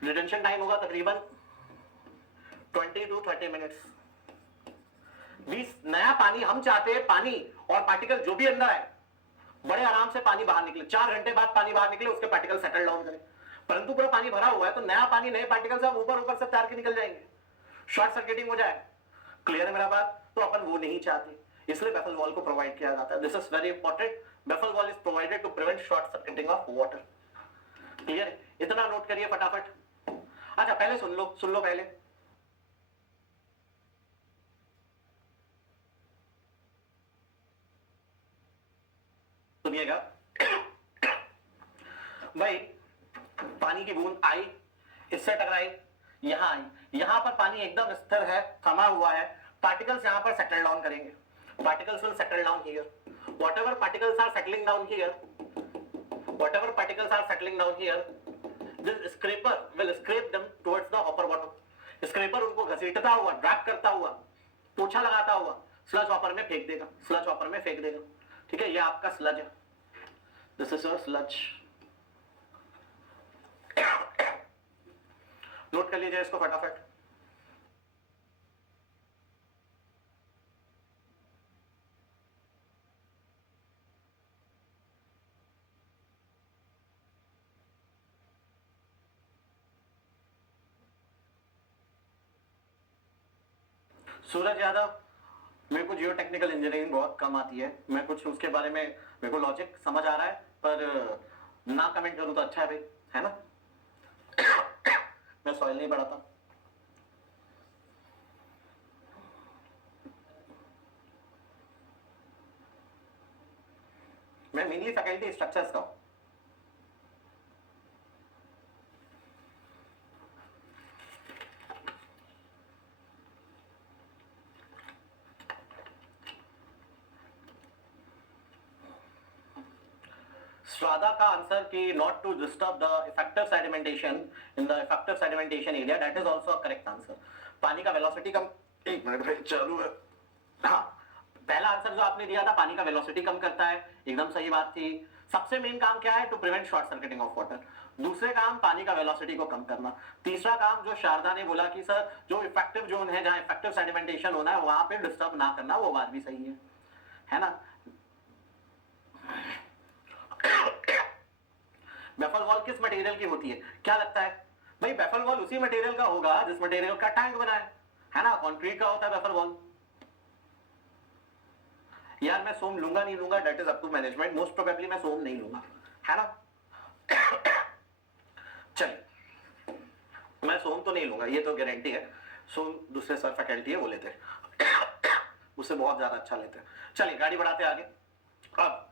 डिटेंशन टाइम होगा तकरीबन 20 to 30 मिनट्स। 20 नया पानी, हम चाहते हैं पानी और पार्टिकल जो भी अंदर आए बड़े आराम से पानी बाहर निकले, 4 घंटे बाद पानी बाहर निकले, उसके पार्टिकल सेटल डाउन करें। परंतु पूरा पानी भरा हुआ है तो नया पानी, नए पार्टिकल सब ऊपर ऊपर से तैर के निकल जाएंगे, शॉर्ट सर्किटिंग हो जाए। क्लियर है मेरा बात? तो अपन वो नहीं चाहते, इसलिए बैफल वॉल को प्रोवाइड किया जाता है। This is very important. Baffle wall is provided to prevent short circuiting of water. Clear है? इतना नोट करिए फटाफट। अच्छा पहले सुन लो पहले। सुनिएगा भाई, पानी की बूंद आई, इससे टकराई, यहां आई, यहां पर पानी एकदम स्थिर है, थमा हुआ है, पार्टिकल्स यहां पर सेटल डाउन करेंगे, particles will settle down here, whatever particles are settling down here, whatever particles are settling down here, this scraper will scrape them towards the upper bottom. Scraper उनको घसीटता हुआ, ड्रैग करता हुआ, पोछा लगाता हुआ स्लज हॉपर में फेंक देगा, स्लज हॉपर में फेंक देगा। ठीक है, ये आपका स्लज है, this is your sludge. Note कर लीजिए इसको फटाफट। सूरज यादव, मेरे को जियो टेक्निकल इंजीनियरिंग बहुत कम आती है, मैं कुछ उसके बारे में, मेरे को लॉजिक समझ आ रहा है, पर ना कमेंट करूं तो अच्छा है भाई, है ना। मैं सॉइल नहीं पढ़ाता। मैं मेनली फैकल्टी स्ट्रक्चर्स का हूं। श्रादा का आंसर कि not to disturb the effective sedimentation in the effective sedimentation area, that is also a correct answer. पानी का वेलोसिटी कम, एक मिनट भाई चालू है। हाँ, पहला आंसर जो आपने दिया था पानी का वेलोसिटी कम करता है, एकदम सही बात थी। सबसे मेन काम क्या है? To prevent short circuiting of water. दूसरे काम पानी का वेलोसिटी को कम करना। तीसरा काम जो शारदा ने बोला कि सर जो इफेक्टिव जोन है जहां इफेक्टिव सेडिमेंटेशन होना है वहां पे डिस्टर्ब ना करना, वो बात भी सही है ना। बेफल वॉल किस मटेरियल की होती है, क्या लगता है भाई? बेफल वॉल उसी मटेरियल का होगा जिस मटेरियल का टैंक बना है ना। कंक्रीट का होता है बेफल वॉल। यार मैं सोम लूंगा नहीं लूंगा that is up to management, most probably मैं सोम नहीं लूंगा, है ना। चलिए, मैं सोम तो नहीं लूंगा, ये तो गारंटी है। सोम दूसरे सर फैकल्टी है वो लेते हैं, उससे बहुत ज्यादा अच्छा लेते हैं। चलिए गाड़ी बढ़ाते आगे। अब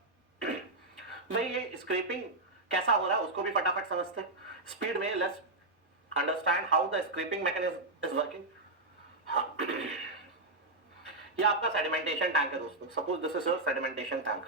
भाई ये स्क्रैपिंग कैसा हो रहा है उसको भी फटाफट समझते हैं स्पीड में। Let's understand how the scraping mechanism is working. ये आपका सेडिमेंटेशन टैंक है दोस्तों। Suppose this is your sedimentation tank.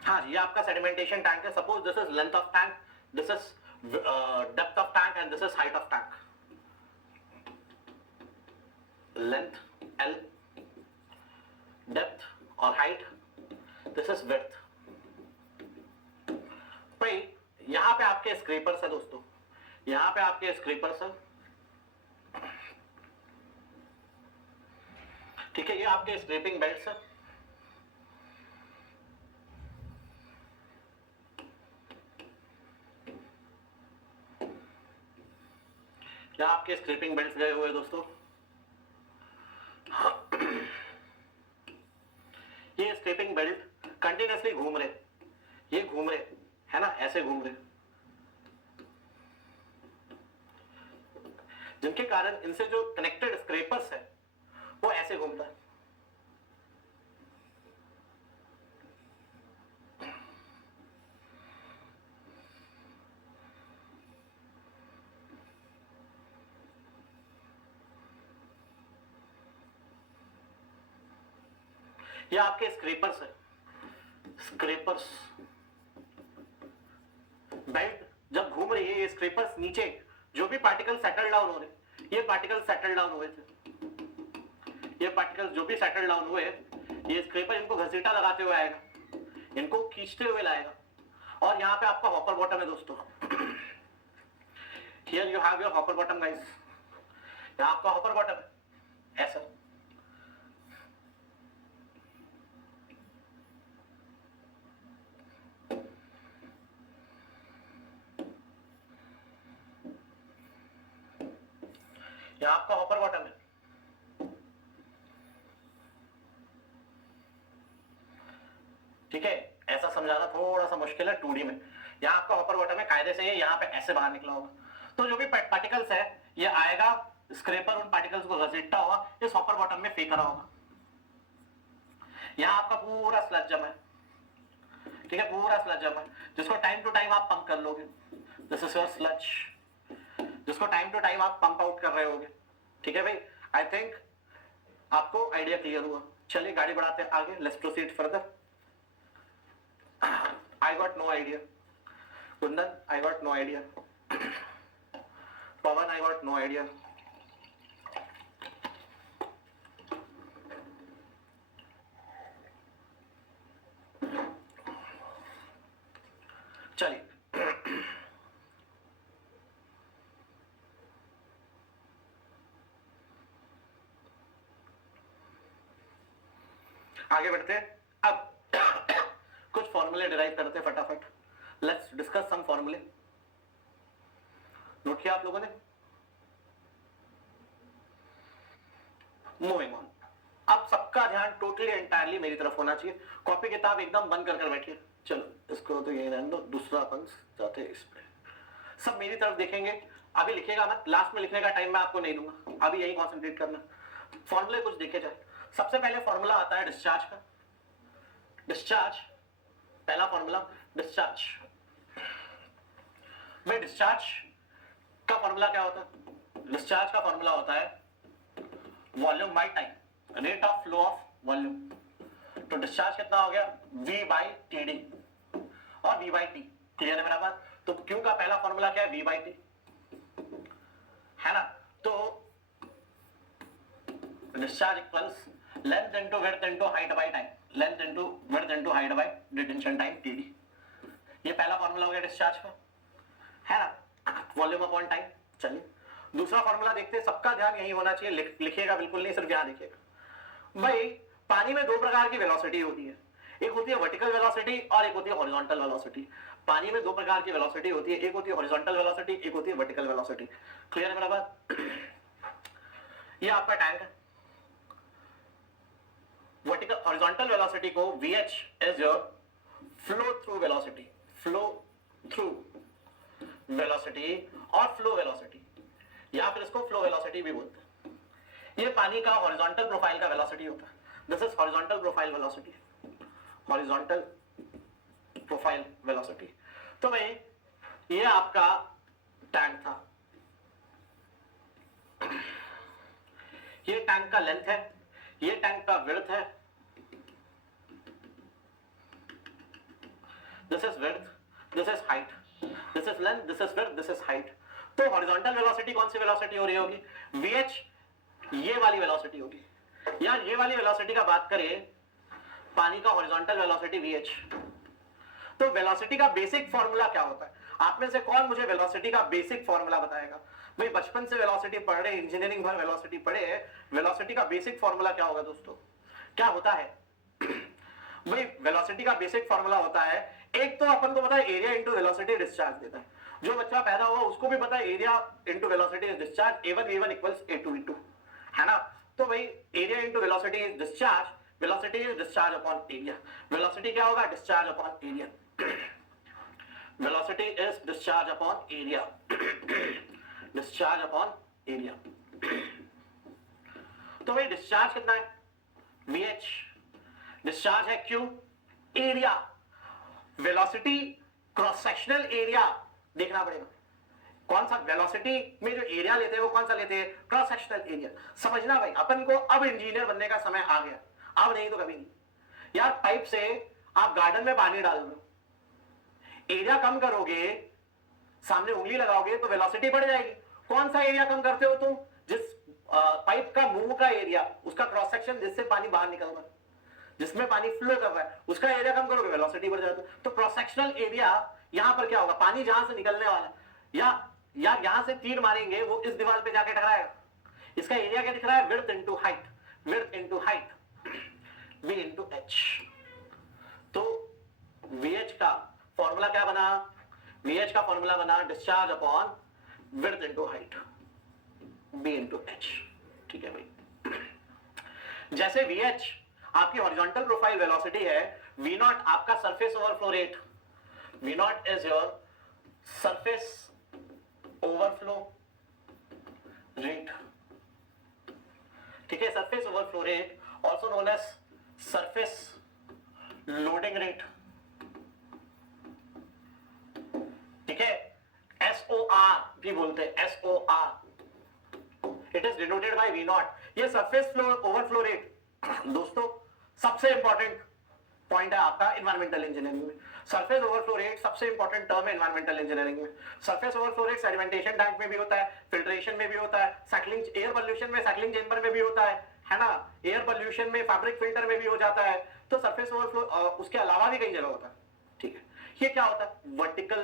हाँ जी, ये आपका सेडिमेंटेशन टैंक है। Suppose this is length of tank, this is depth of tank and this is height of tank. Length L, depth और हाइट दिस इज विड्थ। भाई यहां पे आपके स्क्रैपर्स है दोस्तों, यहां पे आपके स्क्रैपर्स है, ठीक है। ये आपके स्क्रैपिंग बेल्ट्स है। यहाँ आपके स्क्रैपिंग बेल्ट्स गए हुए दोस्तों। ये स्क्रैपिंग बेल्ट कंटिन्यूअसली घूम रहे, ये घूम रहे है ना, ऐसे घूम रहे, जिनके कारण इनसे जो कनेक्टेड स्क्रैपर्स है वो ऐसे घूमता है। ये आपके स्क्रैपर्स है, स्क्रैपर्स बेल्ट जब घूम रही है, ये स्क्रैपर्स नीचे जो भी पार्टिकल सेटल डाउन हो रहे, ये पार्टिकल सेटल डाउन हुए थे, ये पार्टिकल्स जो भी सेटल डाउन हुए, ये स्क्रैपर इनको घसीटा लगाते हुए आएगा, इनको खींचते हुए लाएगा। और यहाँ पे आपका हॉपर बॉटम है दोस्तों। Here you have your hopper bottom guys, यहाँ आपका हॉपर बॉटम है ऐसा। यहाँ आपका हॉपर बॉटम है, ठीक है। ऐसा समझाना थोड़ा सा मुश्किल है 2D में। यहाँ आपका हॉपर बॉटम है, कायदे से ये यहाँ पे ऐसे बाहर निकला होगा, तो जो भी पार्टिकल्स है ये आएगा, स्क्रैपर उन पार्टिकल्स को घसीटता होगा, इस हॉपर बॉटम में फेंक रहा होगा। यहाँ आपका पूरा स्लज जमा है, ठीक है, पूरा स्लज जमा है, जिसको टाइम टू टाइम आप पंप कर लोगे। दिस इज योर स्लज, जिसको टाइम टू टाइम आप पंप आउट कर रहे होगे, ठीक है भाई। आई थिंक आपको आइडिया क्लियर हुआ। चलिए गाड़ी बढ़ाते हैं आगे, let's proceed further. I got no idea. Kundan, I got no idea. Pawan, I got no idea. चलिए आगे बढ़ते हैं, अब कुछ फॉर्मूले डिराइव करते हैं फटाफट। लेट्स डिस्कस सम फॉर्मूले। नोट किया आप लोगों ने? मूविंग ऑन, अब सबका ध्यान टोटली एंटायरली मेरी तरफ होना चाहिए। कॉपी किताब एकदम बंद कर बैठिए। चलो इसको तो यही रहने दो, दूसरा अपन जाते हैं इस पे। सब मेरी तरफ देखेंगे, अभी लिखेगा मत, लास्ट में लिखने का टाइम मैं आपको नहीं दूंगा, अभी यही कॉन्सेंट्रेट करना। फॉर्मूले कुछ देखे जाए। सबसे पहले फॉर्मूला आता है डिस्चार्ज का। डिस्चार्ज, पहला फॉर्मूला डिस्चार्ज। भाई डिस्चार्ज का फॉर्मूला क्या होता है? डिस्चार्ज का फॉर्मूला होता है volume by time, rate of flow of volume. तो डिस्चार्ज कितना हो गया? V बाई टी डी और V बाई टी। क्लियर है मेरा बात? तो Q का पहला फॉर्मूला क्या है? V बाई टी, है ना? तो discharge equals length into width into height by time, length into width into height bye detention time T D. ये पहला फॉर्मूला हो गया डिस्चार्ज का, है ना? Volume upon time. चलिए दूसरा फॉर्मूला देखते हैं, सबका ध्यान यही होना चाहिए, लिखिएगा बिल्कुल नहीं, सिर्फ यहां लिखिएगा। भाई पानी में दो प्रकार की वेलोसिटी होती है, एक होती है वर्टिकल वेलोसिटी और एक होती है हॉरिजॉन्टल वेलोसिटी। पानी में दो प्रकार की वेलोसिटी होती है, एक होती है हॉरिजॉन्टल वेलोसिटी, एक होती है वर्टिकल वेलोसिटी। क्लियर है मेरा बात? ये आपका टैंक है। वर्टिकल हॉरिजॉन्टल वेलोसिटी को VH is your flow through velocity, flow through velocity और फ्लो वेलोसिटी, या फिर इसको फ्लो वेलोसिटी भी बोलते हैं। ये पानी का हॉरिजॉन्टल प्रोफाइल का वेलोसिटी होता है। This is horizontal profile velocity, horizontal profile velocity. तो भाई ये आपका टैंक था, ये टैंक का लेंथ है, ये टैंक का विड्थ है, this is width, this is height, this is length, this is width, this is height. तो हॉरिजॉन्टल वेलोसिटी कौन सी वेलोसिटी हो रही होगी? VH, ये वाली वेलोसिटी होगी। यार ये वाली वेलोसिटी का बात करें, पानी का हॉरिजॉन्टल वेलोसिटी VH। तो वेलोसिटी का बेसिक फार्मूला क्या होता है? आप में से कौन मुझे वेलोसिटी का बेसिक फार्मूला बताएगा? भाई बचपन से वेलोसिटी पढ़ रहे, इंजीनियरिंग भर वेलोसिटी पढ़े, वेलोसिटी का बेसिक फार्मूला क्या होगा दोस्तों? क्या होता है? भाई वेलोसिटी का बेसिक फार्मूला होता है, एक तो अपन को पता है एरिया इंटू वेलोसिटी डिस्चार्ज देता है। जो बच्चा पैदा हुआ उसको भी पता है area into velocity discharge, A1 V1 equals A2 V2, है ना? तो भाई area into velocity is discharge, velocity is discharge upon area. Velocity क्या होगा? Discharge upon area. Velocity is discharge upon area, discharge upon area. तो भाई discharge कितना है? VH, डिस्चार्ज है Q, area, velocity cross sectional area देखना पड़ेगा। कौन सा वेलोसिटी में जो एरिया लेते हैं वो कौन सा लेते हैं? Cross sectional area. समझना भाई, अपन को अब इंजीनियर बनने का समय आ गया, अब नहीं तो कभी नहीं। यार पाइप से आप गार्डन में पानी डाल दो, एरिया कम करोगे, सामने उंगली लगाओगे तो वेलोसिटी बढ़ जाएगी। कौन सा एरिया कम करते हो तुम? जिस पाइप का मुंह का एरिया, उसका क्रॉस सेक्शन जिससे पानी बाहर निकल रहा है, जिसमें पानी फ्लो कर रहा है, उसका एरिया कम करोगे वेलोसिटी बढ़ जाता है। तो क्रॉस सेक्शनल एरिया यहां पर क्या होगा? पानी जहां से निकलने वाला या यहां से तीर मारेंगे वो इस दीवार पे जाके टकराएगा। इसका एरिया क्या दिख रहा है? Width into height, width into height, V into H। तो VH का फॉर्मूला क्या बना? VH का फॉर्मूला बना discharge upon width into height, B into H। ठीक है भाई। जैसे VH आपकी हॉरिजॉन्टल प्रोफाइल वेलोसिटी है, V0 आपका surface overflow rate, V0 is your surface overflow rate. ठीक है, surface overflow rate also known as surface loading rate. ठीक है, SOR भी बोलते हैं, SOR, it is denoted by V0। ये सरफेस फ्लो ओवरफ्लो रेट दोस्तों सबसे इंपॉर्टेंट पॉइंट है आपका एनवायरमेंटल इंजीनियरिंग में। सरफेस ओवरफ्लो रेट सबसे इंपॉर्टेंट टर्म है एनवायरमेंटल इंजीनियरिंग में। Surface overflow rate sedimentation tank में भी होता है, फिल्ट्रेशन में भी होता है, साइक्लिंग एयर पोल्यूशन में साइक्लिंग चेंबर में भी होता है ना? एयर पोल्यूशन में फैब्रिक फिल्टर में भी हो जाता है। तो सरफेस ओवरफ्लो उसके अलावा भी कई जगह होता है। ठीक है, ये क्या होता है? Vertical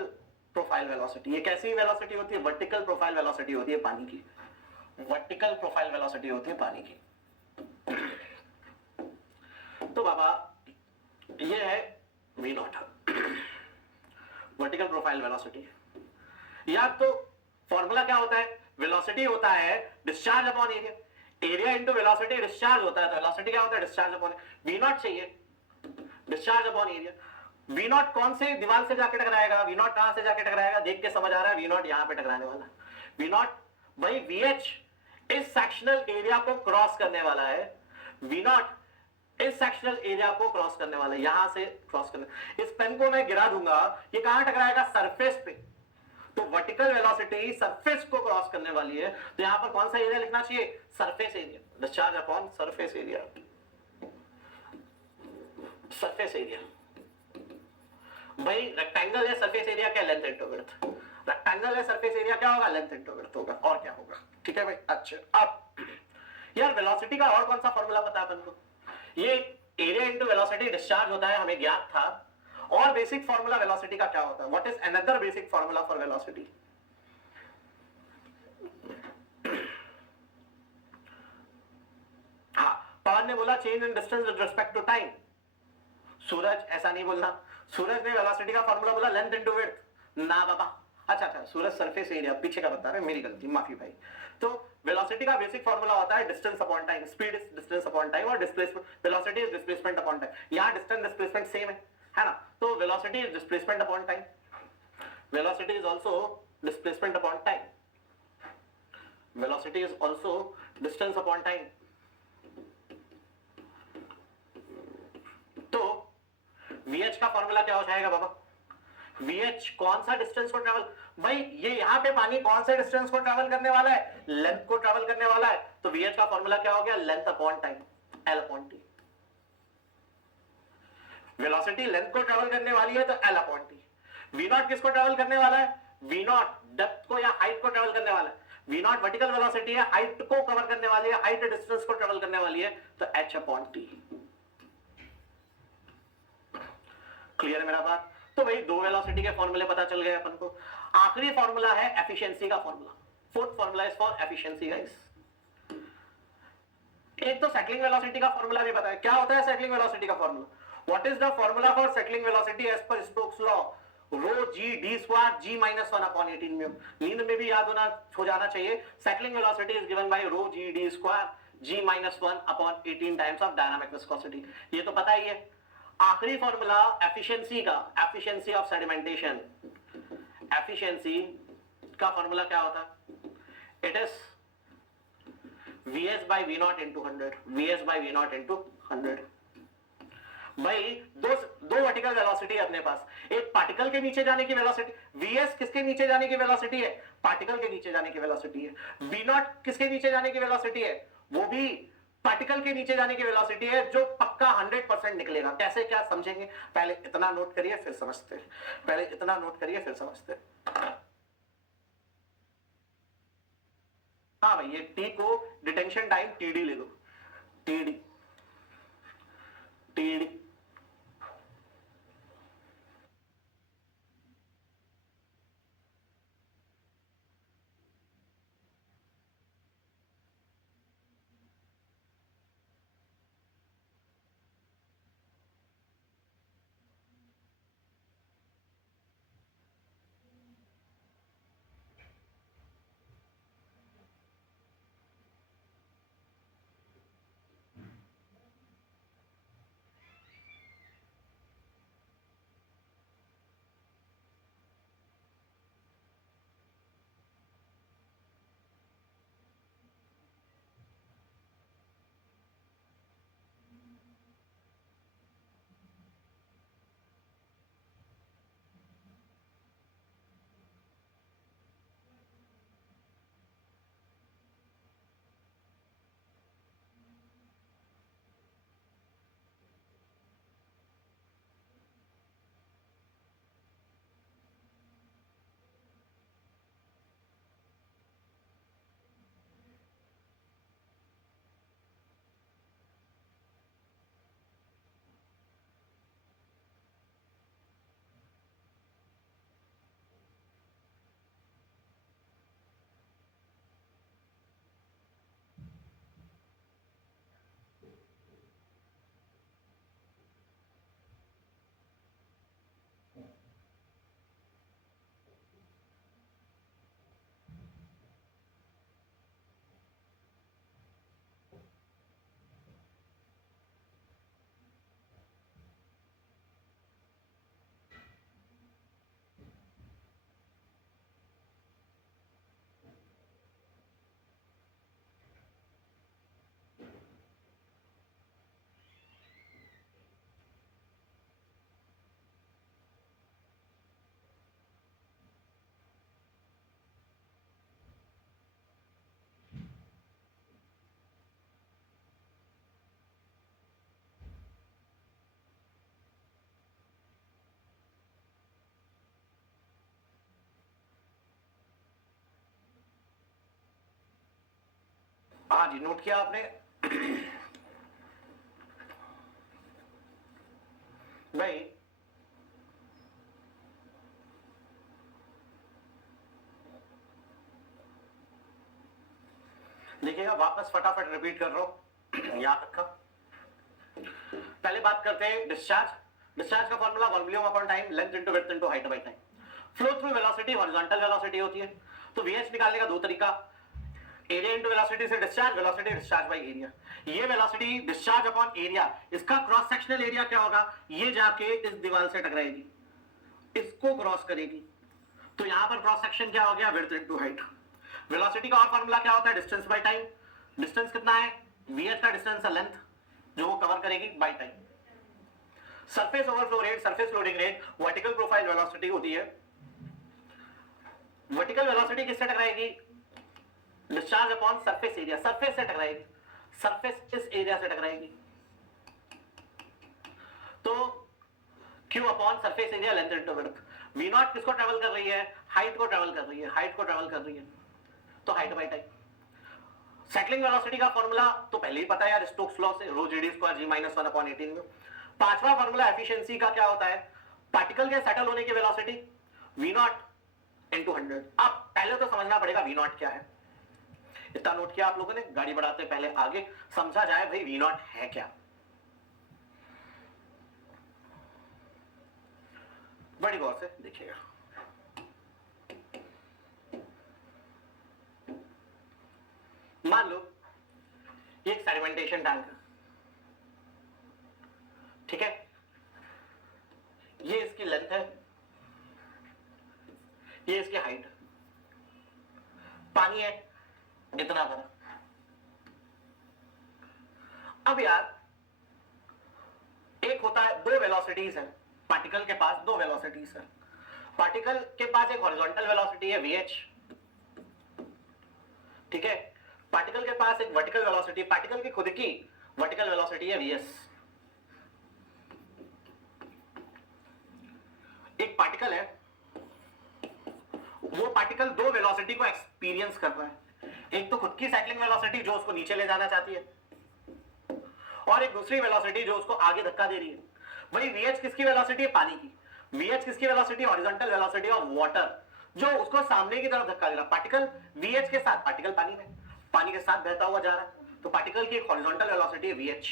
profile velocity. ये कैसी वेलोसिटी होती है? वर्टिकल प्रोफाइल वेलोसिटी होती है पानी की, वर्टिकल प्रोफाइल वेलोसिटी होती है पानी की। तो बाबा ये है V naught, vertical profile velocity. या तो फॉर्मूला क्या होता है, वेलोसिटी होता है discharge upon area, area into velocity discharge होता है, तो वेलोसिटी क्या होता है डिस्चार्ज अपॉन, वी नॉट चाहिए discharge upon area. V naught कौन से दीवार से जाके टकराएगा, वी नॉट कहां से जाके टकराएगा, देख के समझ आ रहा है, वी नॉट यहां पे टकराने वाला, वी नॉट भाई वी एच इस सेक्शनल एरिया को क्रॉस करने वाला है, वी नॉट इस सेक्शनल एरिया को क्रॉस करने वाला है, यहां से क्रॉस करने। इस पेन को मैं गिरा दूंगा, ये कहां टकराएगा, सरफेस पे, तो वर्टिकल वेलोसिटी सरफेस को क्रॉस करने वाली है, तो यहां पर कौन सा एरिया लिखना चाहिए, surface area, discharge upon surface area, surface area. भाई रेक्टेंगल है, सरफेस एरिया क्या, लेंथ इंटू विड्थ, रेक्टेंगल है, सरफेस एरिया क्या होगा, लेंथ इंटू विड्थ होगा, और क्या होगा, ठीक है भाई। अच्छा अब यार वेलोसिटी का और कौन सा फॉर्मूला पता है अपन को, ये एरिया इंटू वेलोसिटी डिस्चार्ज होता है, हमें ज्ञात था, और बेसिक फॉर्मूला वेलोसिटी का क्या होता है, what is another basic formula for velocity, हाँ पवन ने बोला change in distance with respect to time, Suraj ऐसा नहीं बोलना, सूरज ने वेलोसिटी का फार्मूला बोला लेंथ इनटू विड्थ, ना बाबा, अच्छा सूरज सरफेस एरिया पीछे का बता रहे, मेरी गलती, माफी भाई। तो वेलोसिटी का बेसिक फार्मूला होता है distance upon time, speed is distance upon time, और displacement velocity is displacement upon time, यहां डिस्टेंस डिस्प्लेसमेंट सेम है ना, तो velocity is displacement upon time, velocity is also displacement upon time, velocity is also distance upon time. तो VH का formula क्या हो जाएगा बाबा, VH कौन सा डिस्टेंस को ट्रेवल, भाई ये यहां पे पानी कौन से डिस्टेंस को ट्रेवल करने वाला है, लेंथ को ट्रेवल करने वाला है, तो VH का फॉर्मूला क्या हो गया, length upon time, L upon T। Velocity length को ट्रेवल करने वाली है तो L upon T। V naught किसको ट्रेवल करने वाला है, V नॉट डेप्थ को या हाइट को ट्रेवल करने वाला है, V नॉट वर्टिकल वेलोसिटी है, हाइट को कवर करने वाली है, हाइट डिस्टेंस को ट्रेवल करने वाली है, तो H अपॉन T। क्लियर है मेरा बात। तो भाई दो वेलोसिटी के फॉर्मूले पता चल गए अपन को। आखिरी फॉर्मूला है एफिशिएंसी का formula, fourth formula is for efficiency guys. एक तो सेटलिंग वेलोसिटी का फॉर्मूला भी पता है, क्या होता है सेटलिंग वेलोसिटी का formula, what is the formula for settling velocity as per Stokes law, rho g d square ji minus 1 upon 18 mu. नींद में भी याद होना हो जाना चाहिए, settling velocity is given by rho g d square ji minus 1 upon 18 times of dynamic viscosity, ये तो पता ही है। आखिरी फॉर्मूला एफिशिएंसी का, एफिशिएंसी ऑफ सेडिमेंटेशन, एफिशिएंसी का फॉर्मूला क्या होता है, it is Vs by V naught into 100, Vs by V naught into 100। भाई दो वर्टिकल वेलोसिटी है अपने पास, एक पार्टिकल के नीचे जाने की वेलोसिटी, Vs किसके नीचे जाने की वेलोसिटी है, पार्टिकल के नीचे जाने की वेलोसिटी है, V naught किसके नीचे जाने की वेलोसिटी है, वो भी पार्टिकल के नीचे जाने की वेलोसिटी है, जो पक्का 100% निकलेगा। कैसे क्या समझेंगे, पहले इतना नोट करिए फिर समझते हैं, पहले इतना नोट करिए फिर समझते हैं। हाँ भाई ये टी को डिटेंशन टाइम टीडी ले दो, टीडी टीडी। हाँ जी, नोट किया आपने। भाई देखिएगा, वापस फटाफट रिपीट कर रहा हूं, याद रखा। पहले बात करते हैं डिस्चार्ज। डिस्चार्ज का formula volume upon time, length into width into height by time. Flow through velocity horizontal velocity होती है, तो वीएच निकालने का दो तरीका, एरिया इनटू वेलोसिटी से discharge, velocity discharge by area. ये वेलोसिटी डिस्चार्ज अपॉन एरिया, इसका क्रॉस सेक्शनल एरिया क्या होगा, ये जाके इस दीवार से टकराएगी, इसको क्रॉस करेगी, तो यहां पर क्रॉस सेक्शन क्या हो गया, विड्थ इनटू हाइट। वेलोसिटी का और फार्मूला क्या होता है, डिस्टेंस बाय टाइम। डिस्टेंस कितना है, वीएच का डिस्टेंस है लेंथ जो वो कवर करेगी by time. Surface overflow rate, surface loading rate, vertical profile velocity होती है। वर्टिकल वेलोसिटी किससे टकराएगी, discharge upon surface area, surface से टकराएगी, सरफेस इस एरिया से टकराएगी, तो Q upon surface area length into width. V naught किसको ट्रेवल कर रही है, हाइट को ट्रेवल कर रही है, हाइट को ट्रेवल कर रही है, तो height by time. Settling velocity का फॉर्मूला तो पहले ही पता है यार, स्टोक्स लॉ से, रो जीडी स्क्वायर जी माइनस 1 अपॉन 18 में। पांचवा फॉर्मूला एफिशिएंसी का क्या होता है, पार्टिकल के सेटल होने की वेलोसिटी V नॉट इनटू 100। अब पहले तो समझना पड़ेगा V नॉट क्या है, इतना नोट किया आप लोगों ने, गाड़ी बढ़ाते पहले आगे समझा जाए भाई V नॉट है क्या। बड़ी गौर से देखिएगा, मान लो ये एक सेडिमेंटेशन टैंक है, ठीक है, ये इसकी लेंथ है, ये इसकी हाइट, पानी है इतना भरा। अब यार एक होता है, दो वेलोसिटीज है पार्टिकल के पास, दो वेलोसिटीज है। पार्टिकल के पास एक हॉरिजॉन्टल वेलोसिटी है VH, ठीक है, पार्टिकल के पास एक वर्टिकल वेलोसिटी, पार्टिकल की खुद की वर्टिकल वेलोसिटी है VS। एक पार्टिकल है, वो पार्टिकल दो वेलोसिटी को एक्सपीरियंस कर रहा है, एक तो खुद की साइक्लिंग वेलोसिटी जो उसको नीचे ले जाना चाहती है, और एक दूसरी वेलोसिटी जो उसको आगे धक्का दे रही है। वही VH किसकी वेलोसिटी है, पानी की। VH किसकी velocity, horizontal velocity of water, जो उसको सामने की तरफ धक्का दे रहा। पार्टिकल VH के साथ, पार्टिकल पानी में, पानी के साथ बहता हुआ जा रहा है, तो पार्टिकल की एक हॉरिजॉन्टल वेलोसिटी है VH।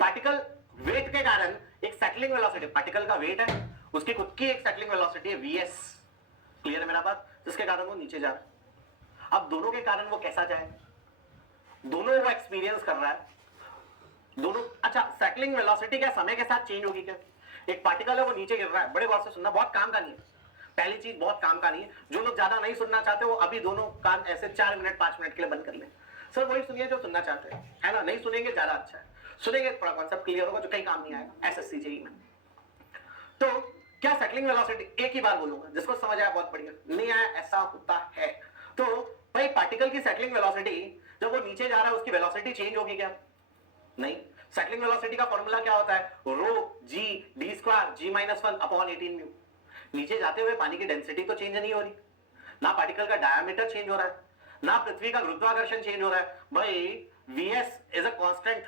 पार्टिकल वेट के कारण एक सेटलिंग वेलोसिटी, पार्टिकल का वेट है, उसकी खुद की एक सेटलिंग वेलोसिटी है VS। क्लियर है मेरा बात, जिसके कारण वो नीचे जा रहा है। अब दोनों के कारण वो कैसा जाए, दोनों वो एक्सपीरियंस कर रहा है दोनों। अच्छा, सेटलिंग वेलोसिटी क्या समय के साथ चेंज होगी क्या, एक पार्टिकल है वो नीचे गिर रहा है, बड़े बात से सुनना, बहुत काम का नहीं है, पहली चीज बहुत काम का नहीं है। जो लोग ज्यादा नहीं सुनना चाहते वो अभी दोनों कान ऐसे 4 मिनट 5 मिनट के लिए बंद कर ले, सर वही सुनिए जो सुनना चाहते हैं, है ना, नहीं सुनेंगे ज्यादा अच्छा है, सुनेंगे थोड़ा कॉन्सेप्ट क्लियर होगा जो कहीं काम नहीं आएगा SSC जेईई में। तो क्या सेटलिंग वेलोसिटी, एक ही बार बोलूंगा, जिसको समझ आया बहुत बढ़िया, नहीं आया ऐसा होता है। तो भाई पार्टिकल की सेटलिंग वेलोसिटी जब वो नीचे जा रहा है उसकी वेलोसिटी चेंज होगी क्या, नहीं। सेटलिंग वेलोसिटी का फॉर्मूला क्या होता है, रो जी डी स्क्वायर जी माइनस 1 अपॉन 18 म्यू। नीचे जाते हुए पानी की डेंसिटी तो चेंज नहीं हो रही, ना पार्टिकल का डायमीटर चेंज हो रहा है, ना पृथ्वी का गुरुत्वाकर्षण चेंज हो रहा है। भाई VS is a constant,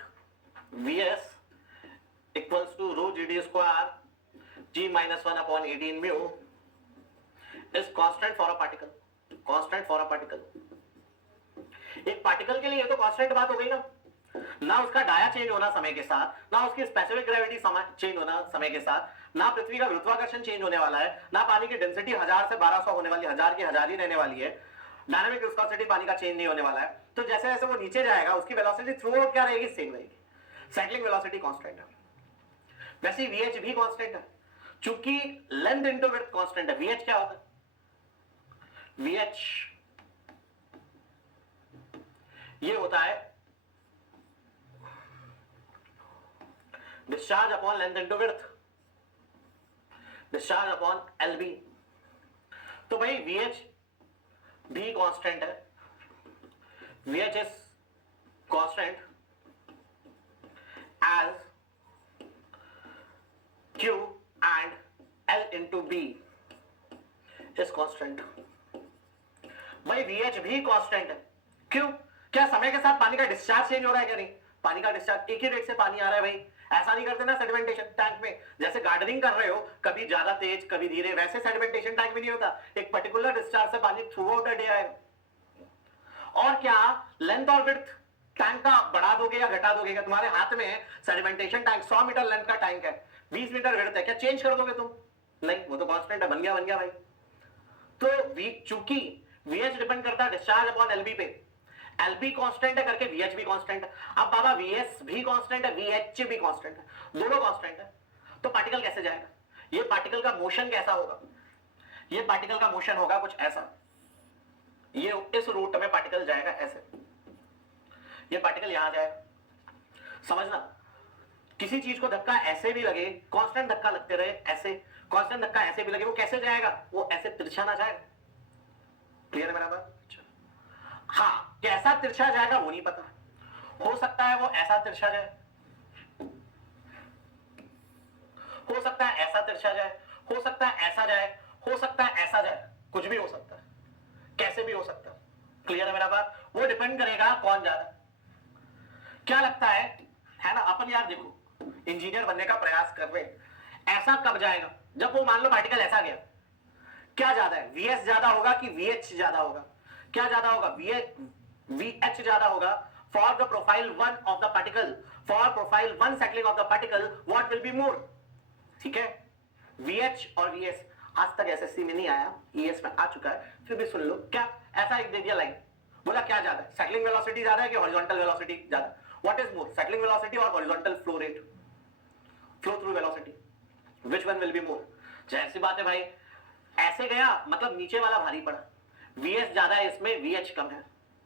VS equals to rho g d square ji minus 1 upon 18 mu is constant for a particle, constant for a particle. एक पार्टिकल के लिए ये तो कांस्टेंट बात हो गई ना उसका डाया चेंज होना समय के साथ, ना उसकी स्पेसिफिक ग्रेविटी चेंज होना समय के साथ, ना पृथ्वी का गुरुत्वाकर्षण चेंज होने वाला है, ना पानी की डेंसिटी 1000 से 1200 होने वाली है, 1000 की 1000 ही रहने वाली है, डायनामिक विस्कोसिटी पानी का चेंज नहीं होने वाला है। तो जैसे जैसे वो नीचे जाएगा उसकी वेलोसिटी थ्रू आउट क्या रहेगी, सेम रहेगी, सेटलिंग वेलोसिटी कांस्टेंट है। वैसे VH भी कांस्टेंट है, चूंकि लेंथ इनटू विड्थ कांस्टेंट है। VH क्या होता है, VH ये होता है discharge upon length into width, discharge upon LB। तो भाई VH भी कांस्टेंट है, VH is constant as Q and L into B is constant। भाई VH भी कांस्टेंट है, क्यों, क्या समय के साथ पानी का डिस्चार्ज चेंज हो रहा है क्या? नहीं, पानी का डिस्चार्ज एक ही रेट से पानी आ रहा है भाई। ऐसा नहीं करते ना सेडिमेंटेशन टैंक में, जैसे गार्डनिंग कर रहे हो, कभी ज्यादा तेज कभी धीरे, वैसे सेडिमेंटेशन टैंक में नहीं होता। एक पर्टिकुलर डिस्चार्ज से पानी थ्रू आउट द डे आएगा। और क्या लेंथ और विड्थ टैंक का बढ़ा दोगे या घटा दोगे? क्या तुम्हारे हाथ में सेडिमेंटेशन टैंक 100 मीटर लेंथ का टैंक है, 20 मीटर विड्थ है, क्या चेंज कर दोगे तुम? नहीं, वो तो कांस्टेंट है, बन गया भाई। तो चूंकि VH डिपेंड करता है डिस्चार्ज अपॉन LB पे, LB कांस्टेंट है करके VH भी कांस्टेंट है। अब बाबा VS भी कांस्टेंट है, VH भी कांस्टेंट है, दोनों कांस्टेंट है, तो पार्टिकल कैसे जाएगा? ये पार्टिकल का मोशन कैसा होगा? ये पार्टिकल का मोशन होगा कुछ ऐसा, ये इस रूट में पार्टिकल जाएगा ऐसे, ये पार्टिकल यहां जाएगा। समझना, किसी चीज को धक्का ऐसे भी लगे, कांस्टेंट धक्का लगते रहे ऐसे, कांस्टेंट धक्का ऐसे भी लगे, वो कैसे जाएगा? वो ऐसे तिरछा ना जाएगा। क्लियर है मेरा बात? हाँ, कैसा तिरछा जाएगा वो नहीं पता, हो सकता है वो ऐसा तिरछा जाए, हो सकता है ऐसा तिरछा जाए, हो सकता है ऐसा जाए, हो सकता है ऐसा जाए, कुछ भी हो सकता है, कैसे भी हो सकता है। क्लियर है मेरा बात? वो डिपेंड करेगा कौन ज्यादा। क्या लगता है ना? अपन यार देखो, इंजीनियर बनने का प्रयास कर रहे, ऐसा कब जाएगा? जब वो मान लो पार्टिकल ऐसा गया, क्या ज्यादा है? VS ज्यादा होगा कि VH ज्यादा होगा? क्या ज्यादा होगा? VH ज्यादा होगा। For the profile 1 of the particle, for profile 1 settling of the particle, what will be मोर? ठीक है, VH और VS आज तक SSC में नहीं आया, ES में आ चुका है, फिर भी सुन लो। क्या ऐसा एक दे दिया लाइन, बोला क्या ज्यादा है? सेटलिंग वेलोसिटी ज्यादा है कि हॉरिजॉन्टल वेलोसिटी ज्यादा? What is more, settling velocity और horizontal flow rate, flow through velocity? Which one will be more? जाहिर सी बात है भाई, ऐसे गया मतलब नीचे वाला भारी पड़ा, VS ज्यादा है इसमें, VH कम है।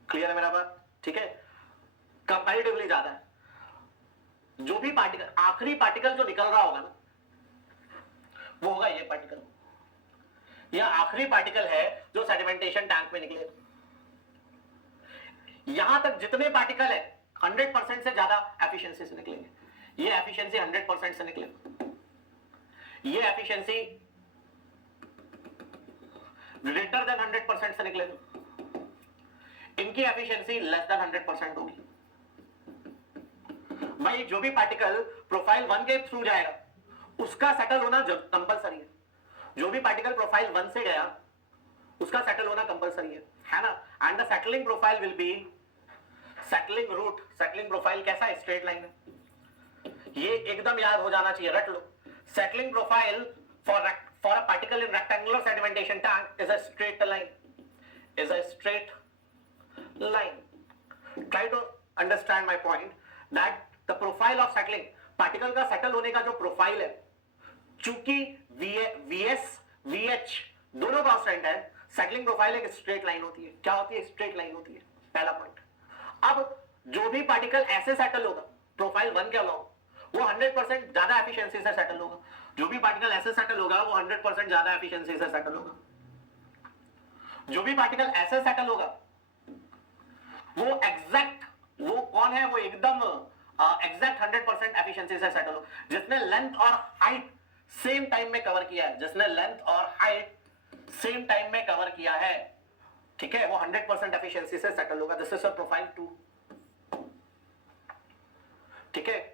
क्लियर है मेरा बात? ठीक है, कंपैरेटिवली ज्यादा है। जो भी पार्टिकल, आखिरी पार्टिकल जो निकल रहा होगा ना, वो होगा ये पार्टिकल। यह आखिरी पार्टिकल है जो सेडिमेंटेशन टैंक में निकले। यहां तक जितने पार्टिकल है 100% से ज्यादा एफिशिएंसी से निकलेंगे। ये एफिशिएंसी 100% से निकलेगा, ये एफिशिएंसी ग्रेटर देन 100% से निकलेगा, इनकी एफिशिएंसी लेस देन 100% होगी। भाई जो भी पार्टिकल प्रोफाइल 1 के थ्रू जाएगा उसका सेटल होना कंपलसरी है। जो भी पार्टिकल प्रोफाइल 1 से गया उसका सेटल होना कंपलसरी है ना? And the settling profile will be settling route. Settling profile कैसा है? स्ट्रेट लाइन है। ये एकदम याद हो जाना चाहिए, रट लो। Settling profile for a particle in rectangular sedimentation tank is a straight line, is a straight line. Try to understand my point that the profile of settling, particle का सेटल होने का जो प्रोफाइल है, चूंकि VS VH दोनों constant है, settling profile एक straight line होती है। क्या होती है? स्ट्रेट लाइन होती है, पहला पॉइंट। अब जो भी पार्टिकल ऐसे सेटल होगा प्रोफाइल 1 के अलावा, वो 100% ज्यादा एफिशिएंसी से सेटल होगा। जो भी पार्टिकल ऐसे सेटल होगा वो 100% ज्यादा एफिशिएंसी से सेटल होगा। जो भी पार्टिकल ऐसे सेटल होगा वो एग्जैक्ट, वो कौन है? वो एकदम एग्जैक्ट 100% एफिशिएंसी से सेटल हो। जिसने लेंथ और हाइट सेम टाइम में कवर किया है, जिसने लेंथ और हाइट सेम टाइम में कवर किया है, ठीक है, वो 100% एफिशिएंसी से सेटल होगा। This is profile 2। ठीक है,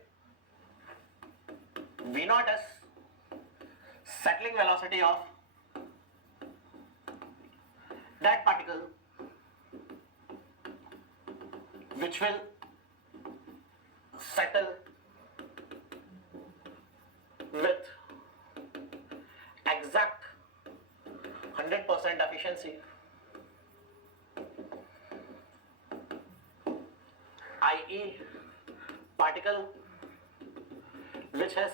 V0 is settling velocity of that particle which will settle with exact 100% efficiency, i.e. particle which has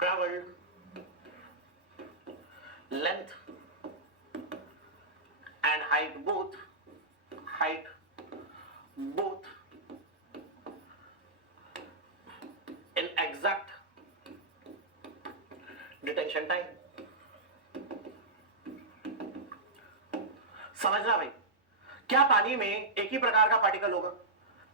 traveled length and height both in exact detention time. समझना भाई, क्या पानी में एक ही प्रकार का पार्टिकल होगा?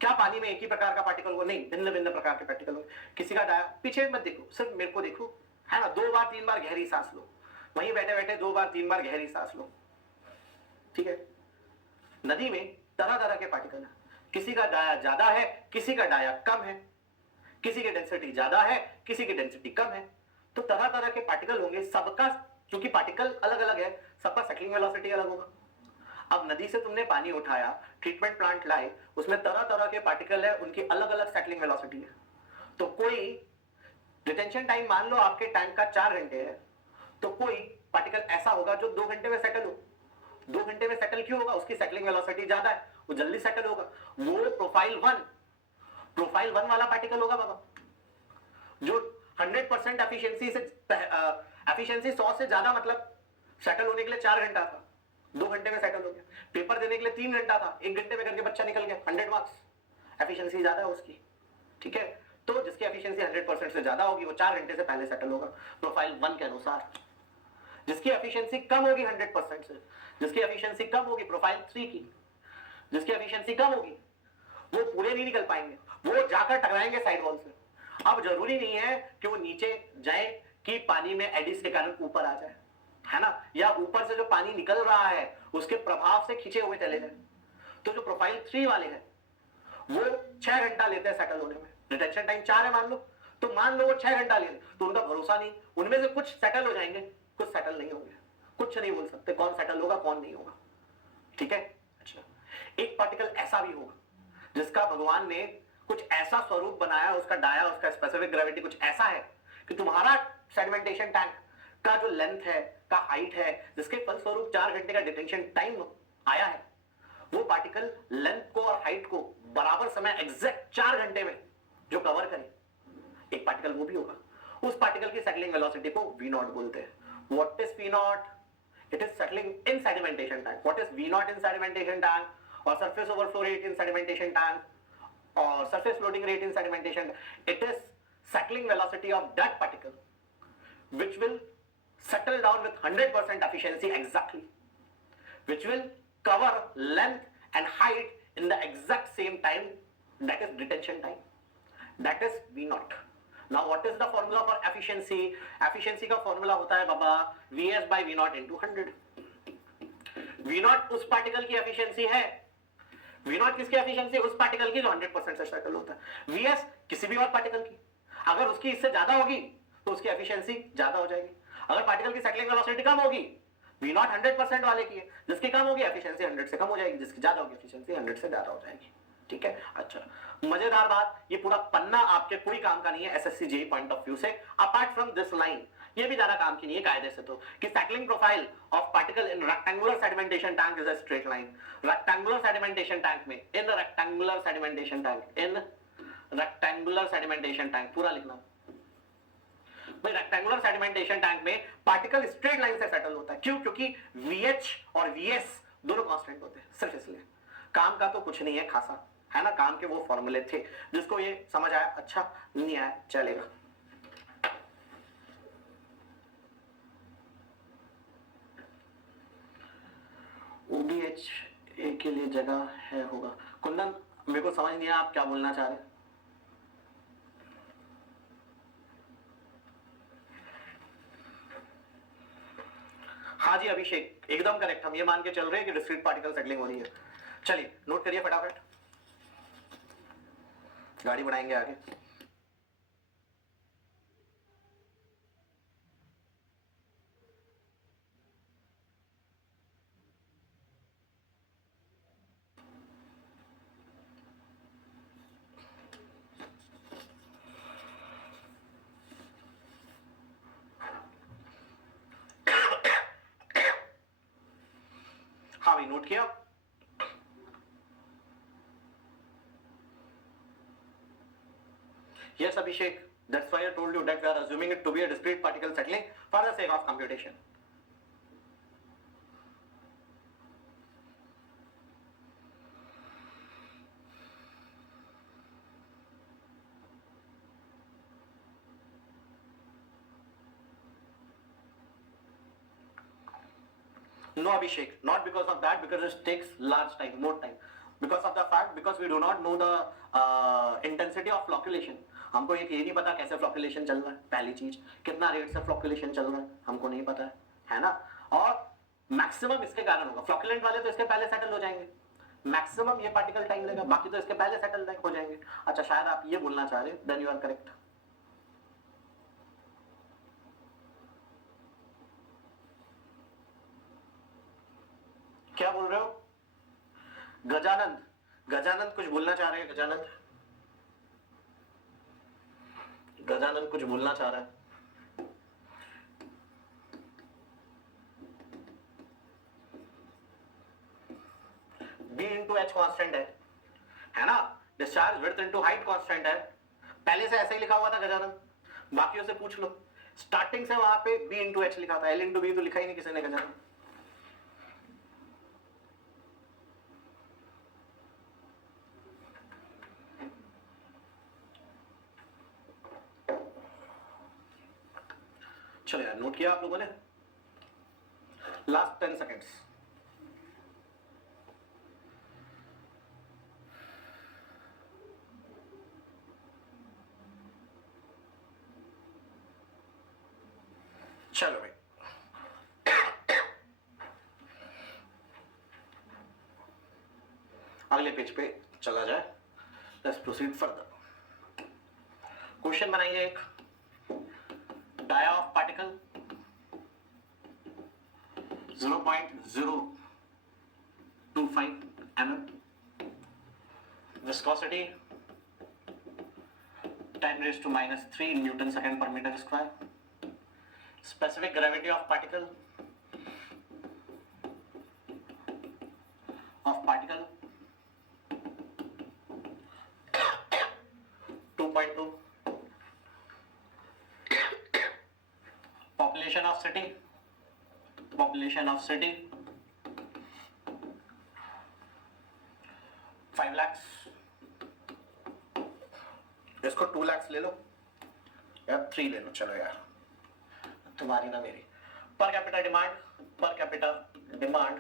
क्या पानी में एक ही प्रकार का पार्टिकल होगा? नहीं, भिन्न भिन्न प्रकार के पार्टिकल होंगे। किसी का डाया, पीछे मत देखो, सिर्फ मेरे को देखो, है ना? 2 बार 3 बार गहरी सांस लो, वहीं बैठे बैठे 2 बार 3 बार गहरी सांस लो, ठीक है? नदी में तरह तरह के पार्टिकल है, किसी का डाया ज्यादा है, किसी का डाया कम है, किसी की डेंसिटी ज्यादा है, किसी की डेंसिटी कम है। तो तरह तरह के पार्टिकल होंगे, सबका क्योंकि पार्टिकल अलग अलग है, सबका सेटलिंग वेलोसिटी अलग होगा। अब नदी से तुमने पानी उठाया, ट्रीटमेंट प्लांट लाए, उसमें तरह तरह के पार्टिकल है, उनकी अलग अलग सेटलिंग वेलोसिटी है। तो कोई डिटेंशन टाइम मान लो आपके टैंक का 4 घंटे है, तो कोई पार्टिकल ऐसा होगा जो 2 घंटे में सेटल हो। 2 घंटे में सेटल क्यों होगा? उसकी सेटलिंग वेलोसिटी ज्यादा है, वो जल्दी सेटल होगा। वो प्रोफाइल 1 वाला पार्टिकल होगा बाबा, जो 100% एफिशिएंसी 100 से ज्यादा, मतलब सेटल होने के लिए 4 घंटा था, 2 घंटे में सेटल हो गया। पेपर देने के लिए 3 घंटा था, 1 घंटे में करके बच्चा निकल गया, 100 मार्क्स। एफिशिएंसी ज्यादा है उसकी, ठीक है। तो जिसकी एफिशिएंसी 100% से ज्यादा होगी वो 4 घंटे से पहले सेटल होगा, प्रोफाइल 1 के अनुसार। जिसकी एफिशिएंसी कम होगी 100% से, जिसकी एफिशिएंसी कम होगी प्रोफाइल 3 की, जिसकी एफिशिएंसी कम होगी वो पूरे नहीं निकल पाएंगे, वो जाकर टकराएंगे साइड वॉल से। अब जरूरी नहीं है कि वो नीचे जाए कि पानी में एडिस के कारण ऊपर आ जाए, है ना, या ऊपर से जो पानी निकल रहा है उसके प्रभाव से खींचे हुए चले जाए। तो जो प्रोफाइल 3 वाले हैं वो 6 घंटा लेते हैं सेटल होने में, डिटेंशन टाइम 4 है मान लो, तो मान लो वो 6 घंटा ले, तो उनका भरोसा नहीं, उनमें से कुछ सेटल हो जाएंगे, कुछ सेटल नहीं होंगे। कुछ नहीं बोल सकते कौन सेटल होगा कौन नहीं होगा, ठीक है। अच्छा, एक पार्टिकल ऐसा भी होगा जिसका भगवान ने कुछ ऐसा स्वरूप बनाया, उसका डाया, उसका स्पेसिफिक ग्रेविटी कुछ ऐसा है कि तुम्हारा सेडिमेंटेशन टैंक का जो लेंथ है, का हाइट है, जिसके फलस्वरूप 4 घंटे का डिटेंशन टाइम आया है, वो पार्टिकल लेंथ को और हाइट को बराबर समय एग्जैक्ट 4 घंटे में जो कवर करे, एक पार्टिकल वो भी होगा। उस पार्टिकल की सेटलिंग वेलोसिटी को v नॉट बोलते हैं। What is v naught? It is settling in sedimentation tank. What is v naught in sedimentation tank और surface overflow rate in sedimentation tank और surface floating rate in sedimentation? It is settling velocity of that particle which will settle down with 100% efficiency exactly, which will cover length and height in the exact same time, that is detention time, that is v naught. Now what is the formula for efficiency? Efficiency का formula होता है बाबा vs by v naught into 100. v naught उस particle की efficiency है, v not किसकी efficiency? उस particle की जो 100% से सेटल होता है। vs किसी भी और पार्टिकल की, अगर उसकी इससे ज्यादा होगी तो उसकी एफिशिएंसी ज्यादा हो जाएगी। अगर पार्टिकल की सेटलिंग वेलोसिटी कम होगी, v नॉट 100% वाले की है, जिसकी कम होगी एफिशिएंसी 100 से कम हो जाएगी, जिसकी ज्यादा होगी एफिशिएंसी 100 से ज्यादा हो जाएगी, ठीक है। अच्छा, मजेदार बात, ये पूरा पन्ना आपके कोई काम का नहीं है SSC JEE point of view से, अपार्ट फ्रॉम दिस लाइन ये भी ज्यादा काम की नहीं है कायदे से, तो कि settling profile of particle in rectangular sedimentation tank is a straight line. Rectangular sedimentation tank में, in rectangular sedimentation tank, in rectangular sedimentation tank, पूरा लिखना भाई। रेक्टेंगुलर सेडिमेंटेशन टैंक में पार्टिकल स्ट्रेट लाइन से सेटल होता है, क्यों? क्योंकि VH और VS दोनों कांस्टेंट होते हैं, सिर्फ इसलिए। काम का तो कुछ नहीं है खासा, है ना, काम के वो फॉर्मूले थे। जिसको ये समझ आया अच्छा, नहीं आया चलेगा। ODH ए के लिए जगह है होगा। कुंदन मेरे को समझ नहीं आया आप क्या बोलना चाह रहे हैं। हाँ जी अभिषेक, एकदम करेक्ट, हम ये मान के चल रहे हैं कि डिस्क्रीट पार्टिकल सेटलिंग हो रही है। चलिए नोट करिए फटाफट, गाड़ी बढ़ाएंगे आगे। हाँ भाई नोट किया। Yes Abhishek, that's why I told you that we are assuming it to be a discrete particle settling for the sake of computation. No Abhishek, not because of that, because it takes large time, more time. Because of the fact, because we do not know the intensity of flocculation. हमको ये नहीं पता कैसे फ्लॉक्युलेशन चल रहा है, पहली चीज, कितना रेट से फ्लॉक्युलेशन चल रहा है हमको नहीं पता है ना। और मैक्सिमम इसके कारण होगा, फ्लॉक्युलेंट वाले तो इसके पहले सेटल हो जाएंगे, मैक्सिमम ये पार्टिकल टाइम लेगा, बाकी तो इसके पहले सेटल हो जाएंगे। अच्छा शायद आप ये बोलना चाह रहे हो, देन यू आर करेक्ट। क्या बोल रहे हो गजानंद? गजानंद कुछ बोलना चाह रहे हैं? गजानंद, गजानंद कुछ बोलना चाह रहा है? बी इंटू एच कॉन्स्टेंट है ना, discharge width into height constant है, पहले से ऐसे ही लिखा हुआ था गजानंद, बाकियों से पूछ लो। स्टार्टिंग से वहां पे बी इंटू एच लिखा था, एल इंटू बी तो लिखा ही नहीं किसी ने गजानंद। चलो यार, नोट किया आप लोगों ने? Last 10 seconds. चलो भाई, अगले पेज पे चला जाए। Let's proceed further. क्वेश्चन बनाइए एक, dia of particle 0.025 mm, viscosity 10⁻³ Newton second per meter square, specific gravity of particle 2.2, population of city 5 lakhs, इसको 2 lakhs ले लो या 3 ले लो, चलो यार तुम्हारी ना मेरी। Per capita demand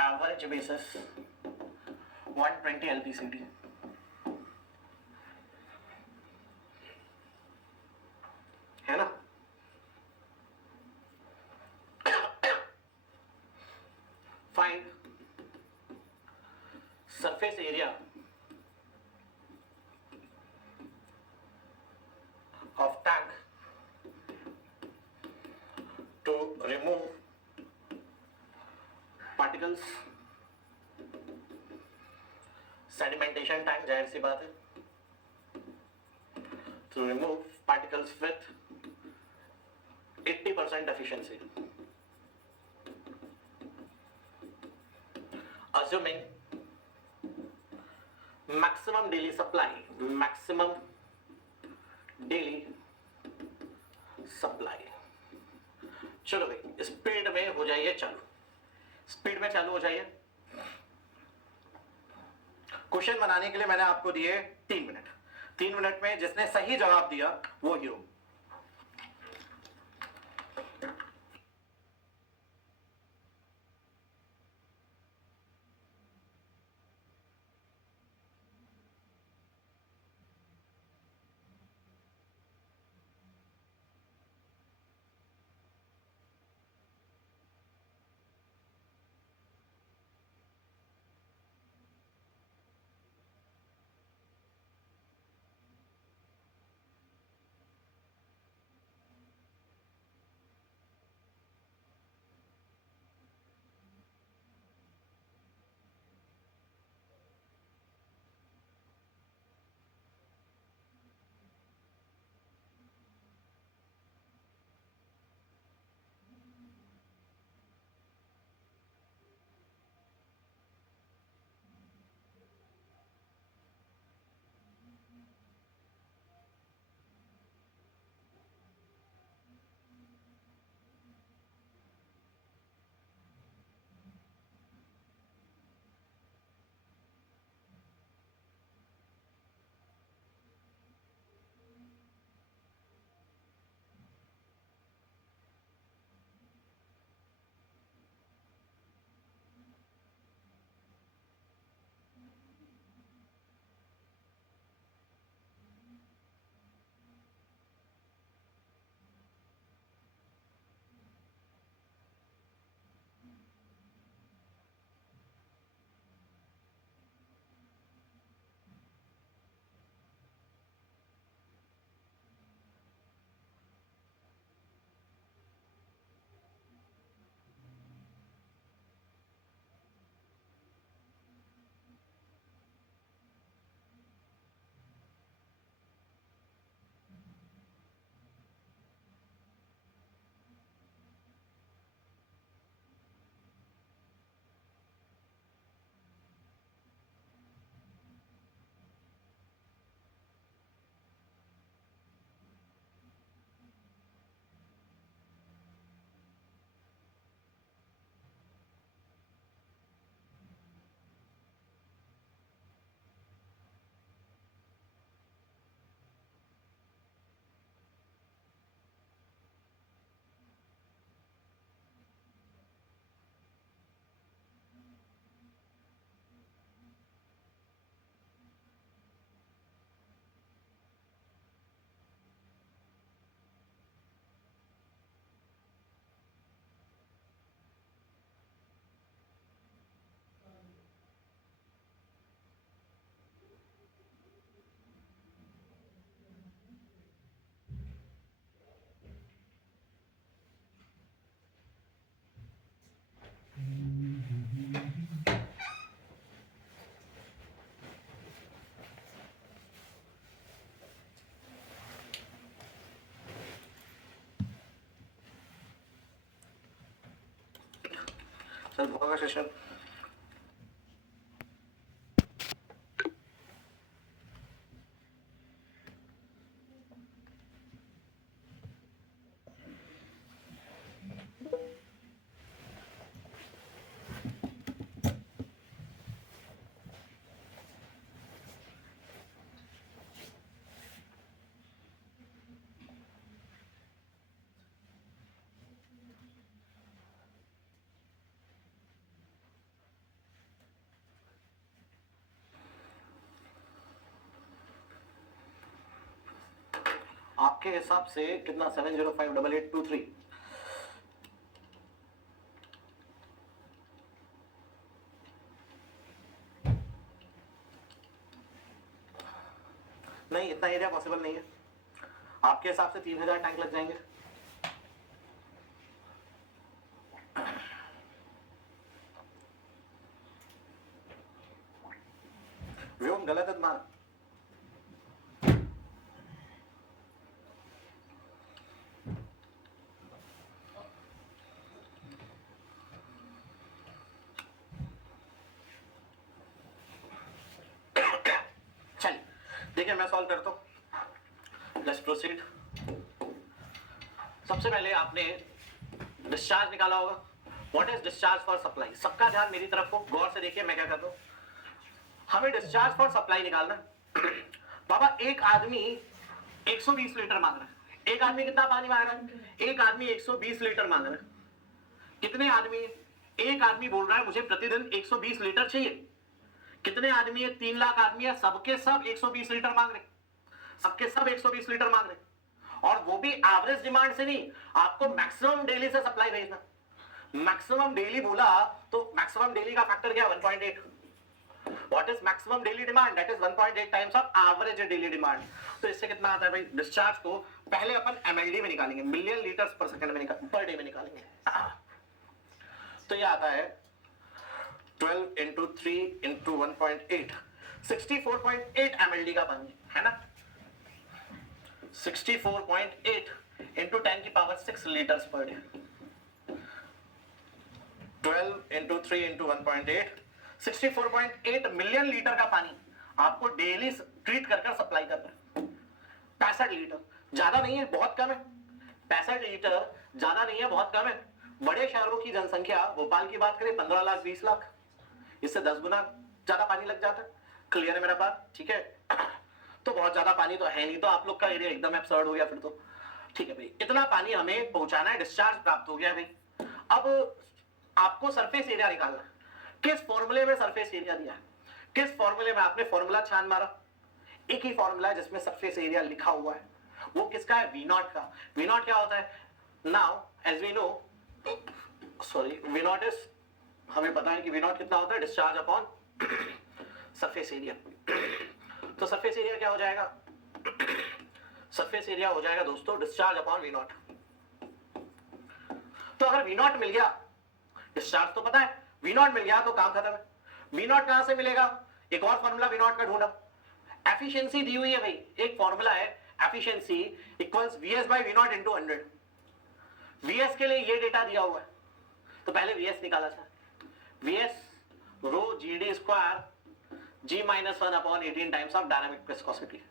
average basis 120 LPCD, है ना? Find surface area of tank to remove particles, sedimentation tank जाहिर सी बात है, to remove particles with 80% efficiency, assuming maximum daily supply, चलो भाई स्पीड में हो जाइए, चलो स्पीड में चालू हो जाइए। क्वेश्चन बनाने के लिए मैंने आपको दिए 3 मिनट। 3 मिनट में जिसने सही जवाब दिया वो हीरो। चल होगा सेशन। आपके हिसाब से कितना 7058823 नहीं, इतना एरिया पॉसिबल नहीं है। आपके हिसाब से 3000 टैंक लग जाएंगे। व्योम गलत है मान। चलिए देखिए मैं सॉल्व करता हूं। Let's proceed. सबसे पहले आपने डिस्चार्ज निकाला होगा। What is discharge for supply? सबका ध्यान मेरी तरफ को गौर से देखिए मैं क्या करता हूं। हमें डिस्चार्ज फॉर सप्लाई निकालना है। बाबा एक आदमी 120 लीटर मांग रहा है। एक आदमी कितना पानी मांग रहा है? एक आदमी 120 लीटर मांग रहा है। कितने आदमी? एक आदमी बोल रहा है मुझे प्रतिदिन 120 लीटर चाहिए। कितने आदमी है? 3 लाख आदमी है, सबके सब 120 लीटर मांग रहे, सबके सब 120 लीटर मांग रहे। और वो भी एवरेज डिमांड से नहीं, आपको मैक्सिमम डेली से सप्लाई भेजना। मैक्सिमम डेली बोला तो मैक्सिमम डेली का फैक्टर क्या? 1.8। What is maximum daily demand? That is 1.8 times of average daily demand. तो इससे कितना आता है भाई? डिस्चार्ज को पहले अपन एमएलडी में निकालेंगे, मिलियन लीटर्स पर सेकंड में पर डे में निकालेंगे। तो ये आता है 12 into 3 into 1.8 64.8 mld का पानी है ना। 64.8 into 10 की power 6 litres per day. 12 into 3 into 1.8 64.8 million litre का पानी आपको डेली ट्रीट कर सप्लाई करना है। 65 लीटर ज्यादा नहीं है, बहुत कम है। 65 लीटर ज्यादा नहीं है, बहुत कम है। बड़े शहरों की जनसंख्या, भोपाल की बात करें 15 लाख 20 लाख, इससे 10 गुना ज्यादा पानी लग जाता है। क्लियर है मेरा बात? ठीक है। तो बहुत ज्यादा पानी तो है नहीं, तो आप लोग का एरिया एकदम एब्सर्ड हो गया फिर तो। ठीक है भाई, इतना पानी हमें पहुंचाना है, डिस्चार्ज प्राप्त हो गया भाई। अब आपको सरफेस एरिया निकालना है। किस फॉर्मूले में सरफेस एरिया दिया है? किस फॉर्मूले में? आपने फॉर्मूला छान मारा, एक ही फॉर्मूला है जिसमें सरफेस एरिया लिखा हुआ है। वो किसका है? वी नॉट का। वी नॉट क्या होता है? Now as we know, sorry, V naught is, हमें पता है कि वी नॉट कितना होता है? Discharge upon surface area. तो सरफेस एरिया क्या हो जाएगा? सरफेस एरिया हो जाएगा दोस्तों डिस्चार्ज अपॉन वी नॉट। तो अगर वी नॉट मिल गया, डिस्चार्ज तो पता है, वी नॉट मिल गया तो काम खत्म है। वी नॉट कहां से मिलेगा? एक और फॉर्मूला वी नॉट का ढूंढा। एफिशिएंसी दी हुई है भाई, एक फॉर्मूला है efficiency equals VS by V naught into 100। VS के लिए ये डेटा दिया हुआ है, तो पहले वीएस निकाला था। VS rho GD square ji minus 1 upon 18 times of dynamic viscosity.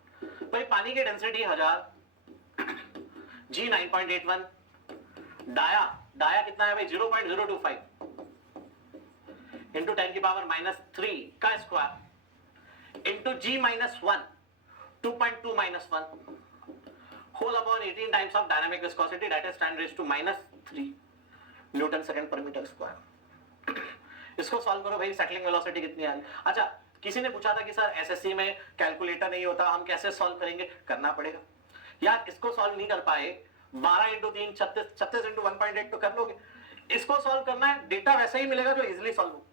भाई पानी की डेंसिटी 1000, जी 9.81, डाया कितना है भाई? 0.025 इंटू 10 की पावर -3 का square into g minus 1 2.2 minus 1 whole upon 18 times of dynamic viscosity, that is 10 raise to -3 newton second पर metre square. इसको सॉल्व करो भाई, सेटलिंग वेलोसिटी कितनी आ रही है। अच्छा, किसी ने पूछा था कि सर एसएससी में कैलकुलेटर नहीं होता, हम कैसे सॉल्व करेंगे? करना पड़ेगा यार। इसको सॉल्व नहीं कर पाए, 12 इंटू 3 36, 36 इंटू 1.8 तो कर लोगे। इसको सॉल्व करना है, डेटा वैसा ही मिलेगा जो इजिली सॉल्व हो,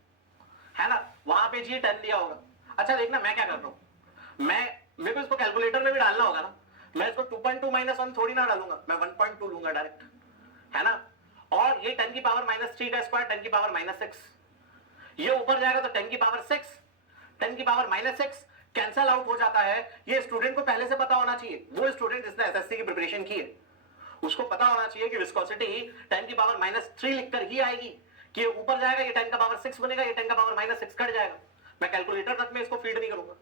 है ना। वहां पे जी 10 दिया होगा। अच्छा देखना मैं क्या कर रहा हूं, मेरे को इसको कैलकुलेटर में भी डालना होगा ना। मैं इसको 2.2 माइनस 1 थोड़ी ना डालूंगा, मैं 1.2 लूंगा डायरेक्ट, है ना। और ये 10 की पावर -3 का स्क्वायर 10 की पावर -6, ये ऊपर जाएगा तो 10 की पावर 6, 10 की पावर -6 कैंसल आउट हो जाता है। ये स्टूडेंट को पहले से पता होना चाहिए, वो स्टूडेंट जिसने एसएससी की प्रिपरेशन की है उसको पता होना चाहिए कि विस्कोसिटी 10 की पावर -3 लिखकर ही आएगी, कि ये ऊपर जाएगा, ये 10 का पावर 6 बनेगा, ये 10 का पावर -6 कट जाएगा। मैं कैलकुलेटर तक में इसको फीड नहीं करूंगा,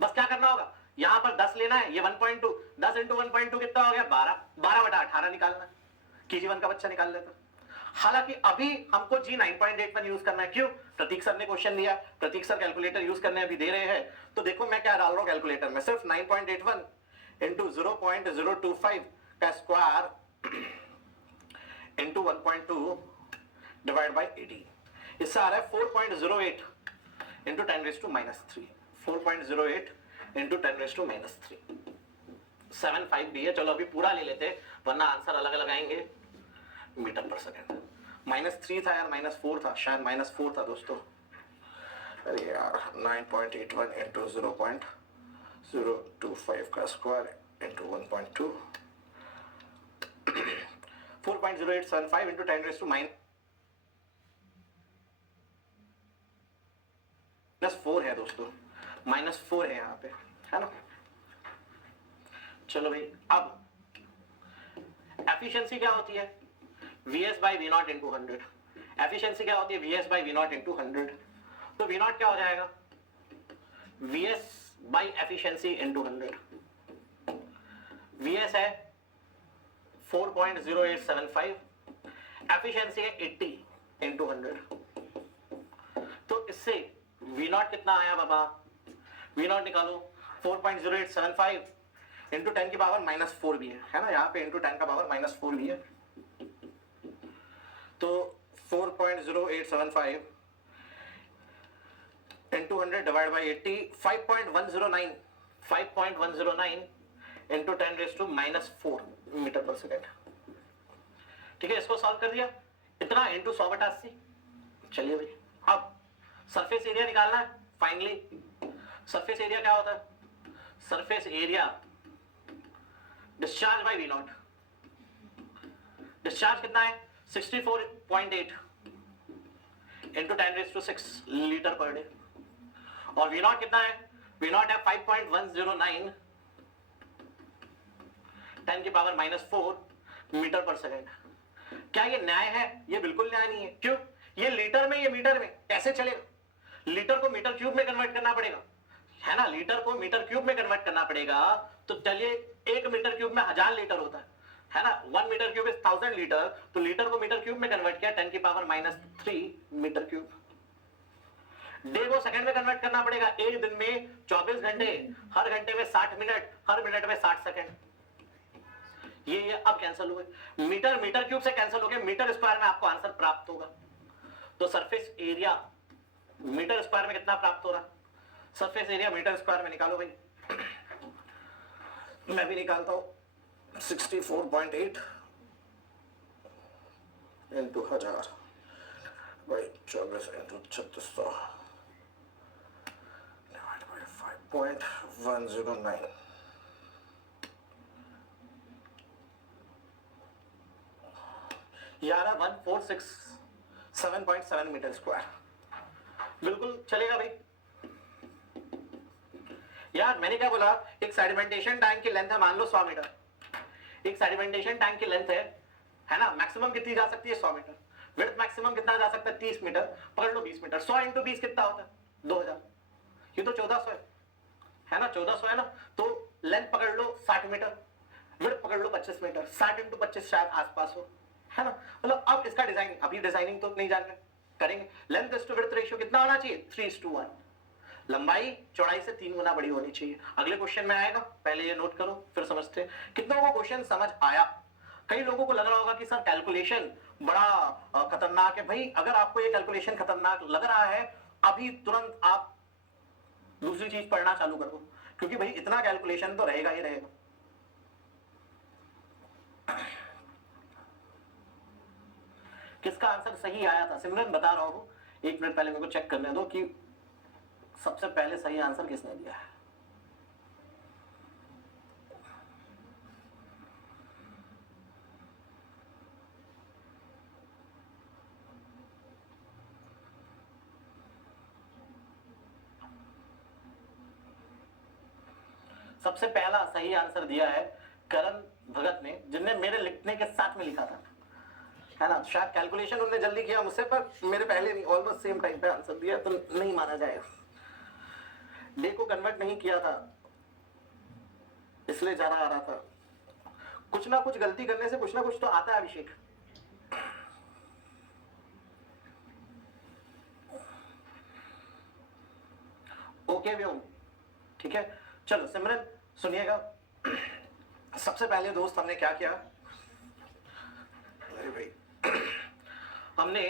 बस क्या करना होगा, यहां पर 10 लेना है, ये 1.2, 10 × 1.2 कितना हो गया 12, 12/18 निकालना है, KG1 का बच्चा निकाल लेता। हालांकि अभी हमको G 9.81 यूज करना है, क्यों, प्रतीक सर ने क्वेश्चन दिया, प्रतीक सर कैलकुलेटर यूज करने अभी दे रहे हैं, तो देखो मैं क्या डाल रहा हूं कैलकुलेटर में, सिर्फ 9.81 इंटू 0.025 का स्क्वायर इंटू 1.2 डिवाइड बाई 80, इससे आ रहा है 4.08 इंटू 10⁻³ 4.08 इंटू 10⁻³ 75 भी है। चलो अभी पूरा ले लेते, वरना आंसर अलग अलग आएंगे। मीटर पर सेकेंड, -3 था यार, -4 था शायद, -4 था दोस्तों, अरे यार 9.81 इंटू 0.025 का स्क्वायर इंटू 1.2 4.0875 इंटू 10⁻⁴ है दोस्तों, -4 है यहाँ पे, है ना। चलो भाई, अब एफिशिएंसी क्या होती है, VS/V0 इंटू 100। एफिशिएंसी क्या होती है, VS/V0 इंटू 100। तो V0 क्या हो जाएगा, VS/एफिशिएंसी इंटू 100। VS है 4.0875, एफिशिएंसी है 80 इंटू 100। तो इससे V0 कितना आया बाबा, V0 निकालो, 4.0875 इंटू 10 की पावर -4 भी है ना, यहाँ पे इंटू 10 का पावर -4 भी है, तो 4.0875 इंटू 100 डिवाइड बाई 80, 5.109 इंटू 10⁻⁻4 मीटर पर सेकेंड। ठीक है, इसको सॉल्व कर दिया, इतना इंटू 100/80। चलिए भाई, अब सरफेस एरिया निकालना है फाइनली। सरफेस एरिया क्या होता है, surface area discharge by V0। Discharge कितना है 64.8 इंटू 10⁻⁶ लीटर पर डे, और V0 कितना है, V0 है 5.109 10 की पावर -4 मीटर पर सेकेंड। क्या ये न्याय है, ये बिल्कुल न्याय नहीं है। क्यों, ये लीटर में, ये मीटर में कैसे चलेगा, लीटर को मीटर क्यूब में कन्वर्ट करना पड़ेगा, है ना, लीटर को मीटर क्यूब में कन्वर्ट करना पड़ेगा। तो चलिए 1 मीटर क्यूब में 1000 लीटर होता है ना, 1 मीटर क्यूब इज 1000 लीटर, तो लीटर को मीटर क्यूब में कन्वर्ट किया 10 की पावर -3 मीटर क्यूब। डे को सेकंड में कन्वर्ट करना पड़ेगा, एक दिन में 24 घंटे, हर घंटे में 60 मिनट, हर मिनट में 60 सेकंड। ये अब कैंसिल हुए, मीटर मीटर क्यूब से कैंसिल हो गए, मीटर स्क्वायर में आपको आंसर प्राप्त होगा। तो सरफेस एरिया मीटर स्क्वायर में कितना प्राप्त हो रहा, सरफेस एरिया मीटर स्क्वायर में निकालो भाई, मैं भी निकालता हूं, 64.8 into 1000 by 24 into 3600 divide by 5.109 यार 1467.7 मीटर स्क्वायर। बिल्कुल चलेगा भाई। यार मैंने क्या बोला, एक सेडिमेंटेशन टैंक की लेंथ है मान लो 100 मीटर, एक सेडिमेंटेशन टैंक की लेंथ है ना, मैक्सिमम कितनी जा सकती है 100 मीटर, विड्थ मैक्सिमम कितना जा सकता है 30 मीटर, पकड़ लो 20 मीटर, 100 इंटू 20 कितना होता है 2000, ये तो 1400 है ना, 1400 है ना, तो लेंथ पकड़ लो 60 मीटर, विड्थ पकड़ लो 25 मीटर, 60 इंटू 25 शायद आसपास हो, है ना। मतलब अब इसका डिजाइनिंग, अभी डिजाइनिंग तो नहीं जान रहे, करेंगे। लेंथ टू विड्थ रेशियो कितना होना चाहिए 3:1, लंबाई चौड़ाई से 3 गुना बड़ी होनी चाहिए। अगले क्वेश्चन में आएगा, पहले ये नोट करो फिर समझते हैं। कितना वो क्वेश्चन समझ आया। कई लोगों को लग रहा होगा कि सर कैलकुलेशन बड़ा खतरनाक है। भाई अगर आपको ये कैलकुलेशन खतरनाक लग रहा है, अभी तुरंत आप दूसरी चीज पढ़ना चालू करो, क्योंकि भाई इतना कैलकुलेशन तो रहेगा ही रहेगा। किसका आंसर सही आया था, सिमरन बता रहा हूं, 1 मिनट पहले मेरे को चेक करने दो कि सबसे पहले सही आंसर किसने दिया है। सबसे पहला सही आंसर दिया है करण भगत ने, जिनने मेरे लिखने के साथ में लिखा था। है ना। शायद कैलकुलेशन उन्होंने जल्दी किया मुझसे, पर मेरे पहले नहीं, ऑलमोस्ट सेम टाइम पे आंसर दिया, तो नहीं माना जाएगा। डे को कन्वर्ट नहीं किया था इसलिए ज्यादा आ रहा था। कुछ ना कुछ गलती करने से कुछ ना कुछ तो आता है अभिषेक। ओके व्योम, ठीक है। चलो सिमरन सुनिएगा, सबसे पहले दोस्त हमने क्या किया, अरे भाई हमने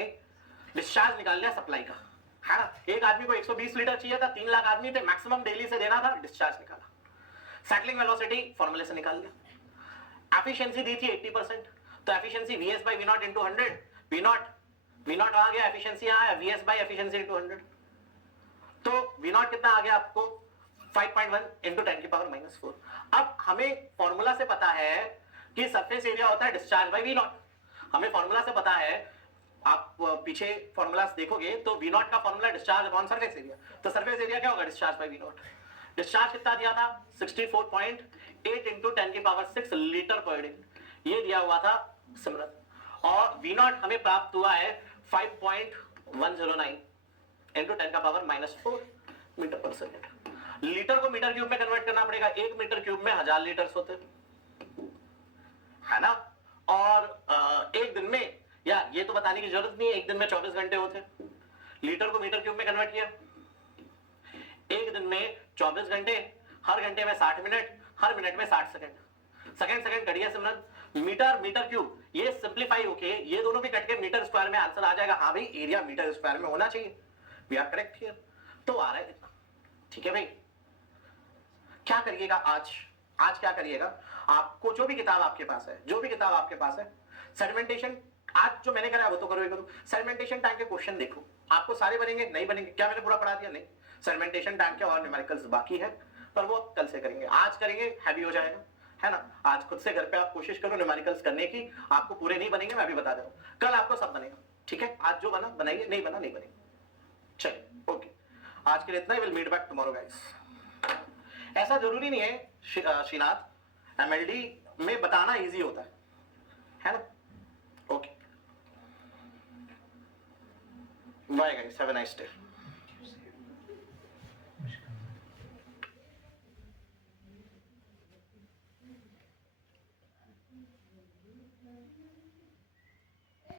डिस्चार्ज निकाल लिया सप्लाई का, है ना। एक आदमी को 120 लीटर चाहिए था, 3 लाख आदमी थे, मैक्सिमम डेली से देना था, डिस्चार्ज निकाला। सेटलिंग वेलोसिटी फॉर्मूले से निकाल लिया। एफिशिएंसी दी थी 80%, तो efficiency VS by V0 into 100, V0 आ गया, एफिशिएंसी यहाँ है VS by एफिशिएंसी into 100, तो V0 कितना आ गया आपको 5.1 into 10 की पावर -4। अब हमें फॉर्मूला से पता है कि सरफेस एरिया होता है डिस्चार्ज बाय V0। हमें फॉर्मूला से पता है, आप पीछे फॉर्मूलास देखोगे तो V0 का formula discharge upon surface area, तो सरफेस एरिया क्या होगा डिस्चार्ज बाय V0। डिस्चार्ज कितना दिया था 64.8 into 10 की पावर 6 लीटर पर डे, ये दिया हुआ था सिमरन। और V0 हमें प्राप्त हुआ है 5.109 into 10 का power -4 metre per second. Litre को मीटर क्यूब में कन्वर्ट करना पड़ेगा, 1 मीटर क्यूब में 1000 लीटर होते है ना। और एक दिन में, या ये तो बताने की जरूरत नहीं है, एक दिन में 24 घंटे होते। लीटर को मीटर क्यूब में कन्वर्ट किया, एक दिन में 24 घंटे, हर घंटे में 60 मिनट, हर मिनट में 60 सेकंड, सेकंड कट गया सिमरन। मीटर क्यूब, ये सिंप्लीफाई होके ये दोनों भी कट के मीटर स्क्वायर में आंसर आ जाएगा। हाँ भाई, एरिया मीटर स्क्वायर में होना चाहिए, वी आर करेक्ट हियर, तो आ रहा है इतना। ठीक है भाई, क्या करिएगा आज क्या करिएगा, आपको जो भी किताब आपके पास है, सेडिमेंटेशन आज जो मैंने करा वो तो करो ही करो। सेडिमेंटेशन टैंक के क्वेश्चन देखो, आपको सारे बनेंगे नहीं बनेंगे, क्या मैंने पूरा पढ़ा दिया नहीं। सेडिमेंटेशन टैंक के और न्यूमेरिकल्स बाकी है, पर वो कल से करेंगे, आज करेंगे हैवी हो जाएगा, है ना। आज खुद से घर पे आप कोशिश करो न्यूमेरिकल्स करने की, आपको पूरे नहीं बनेंगे, मैं भी बता दे रहा हूँ, कल आपको सब बनेगा। ठीक है, आज जो बना बनाइए, नहीं बना नहीं बनेगा। चलिए ओके, आज के लिए इतना ही, will meet back tomorrow guys. ऐसा जरूरी नहीं है श्रीनाथ, MLD में बताना इजी होता है ना। Okay, bye guys, have a nice day.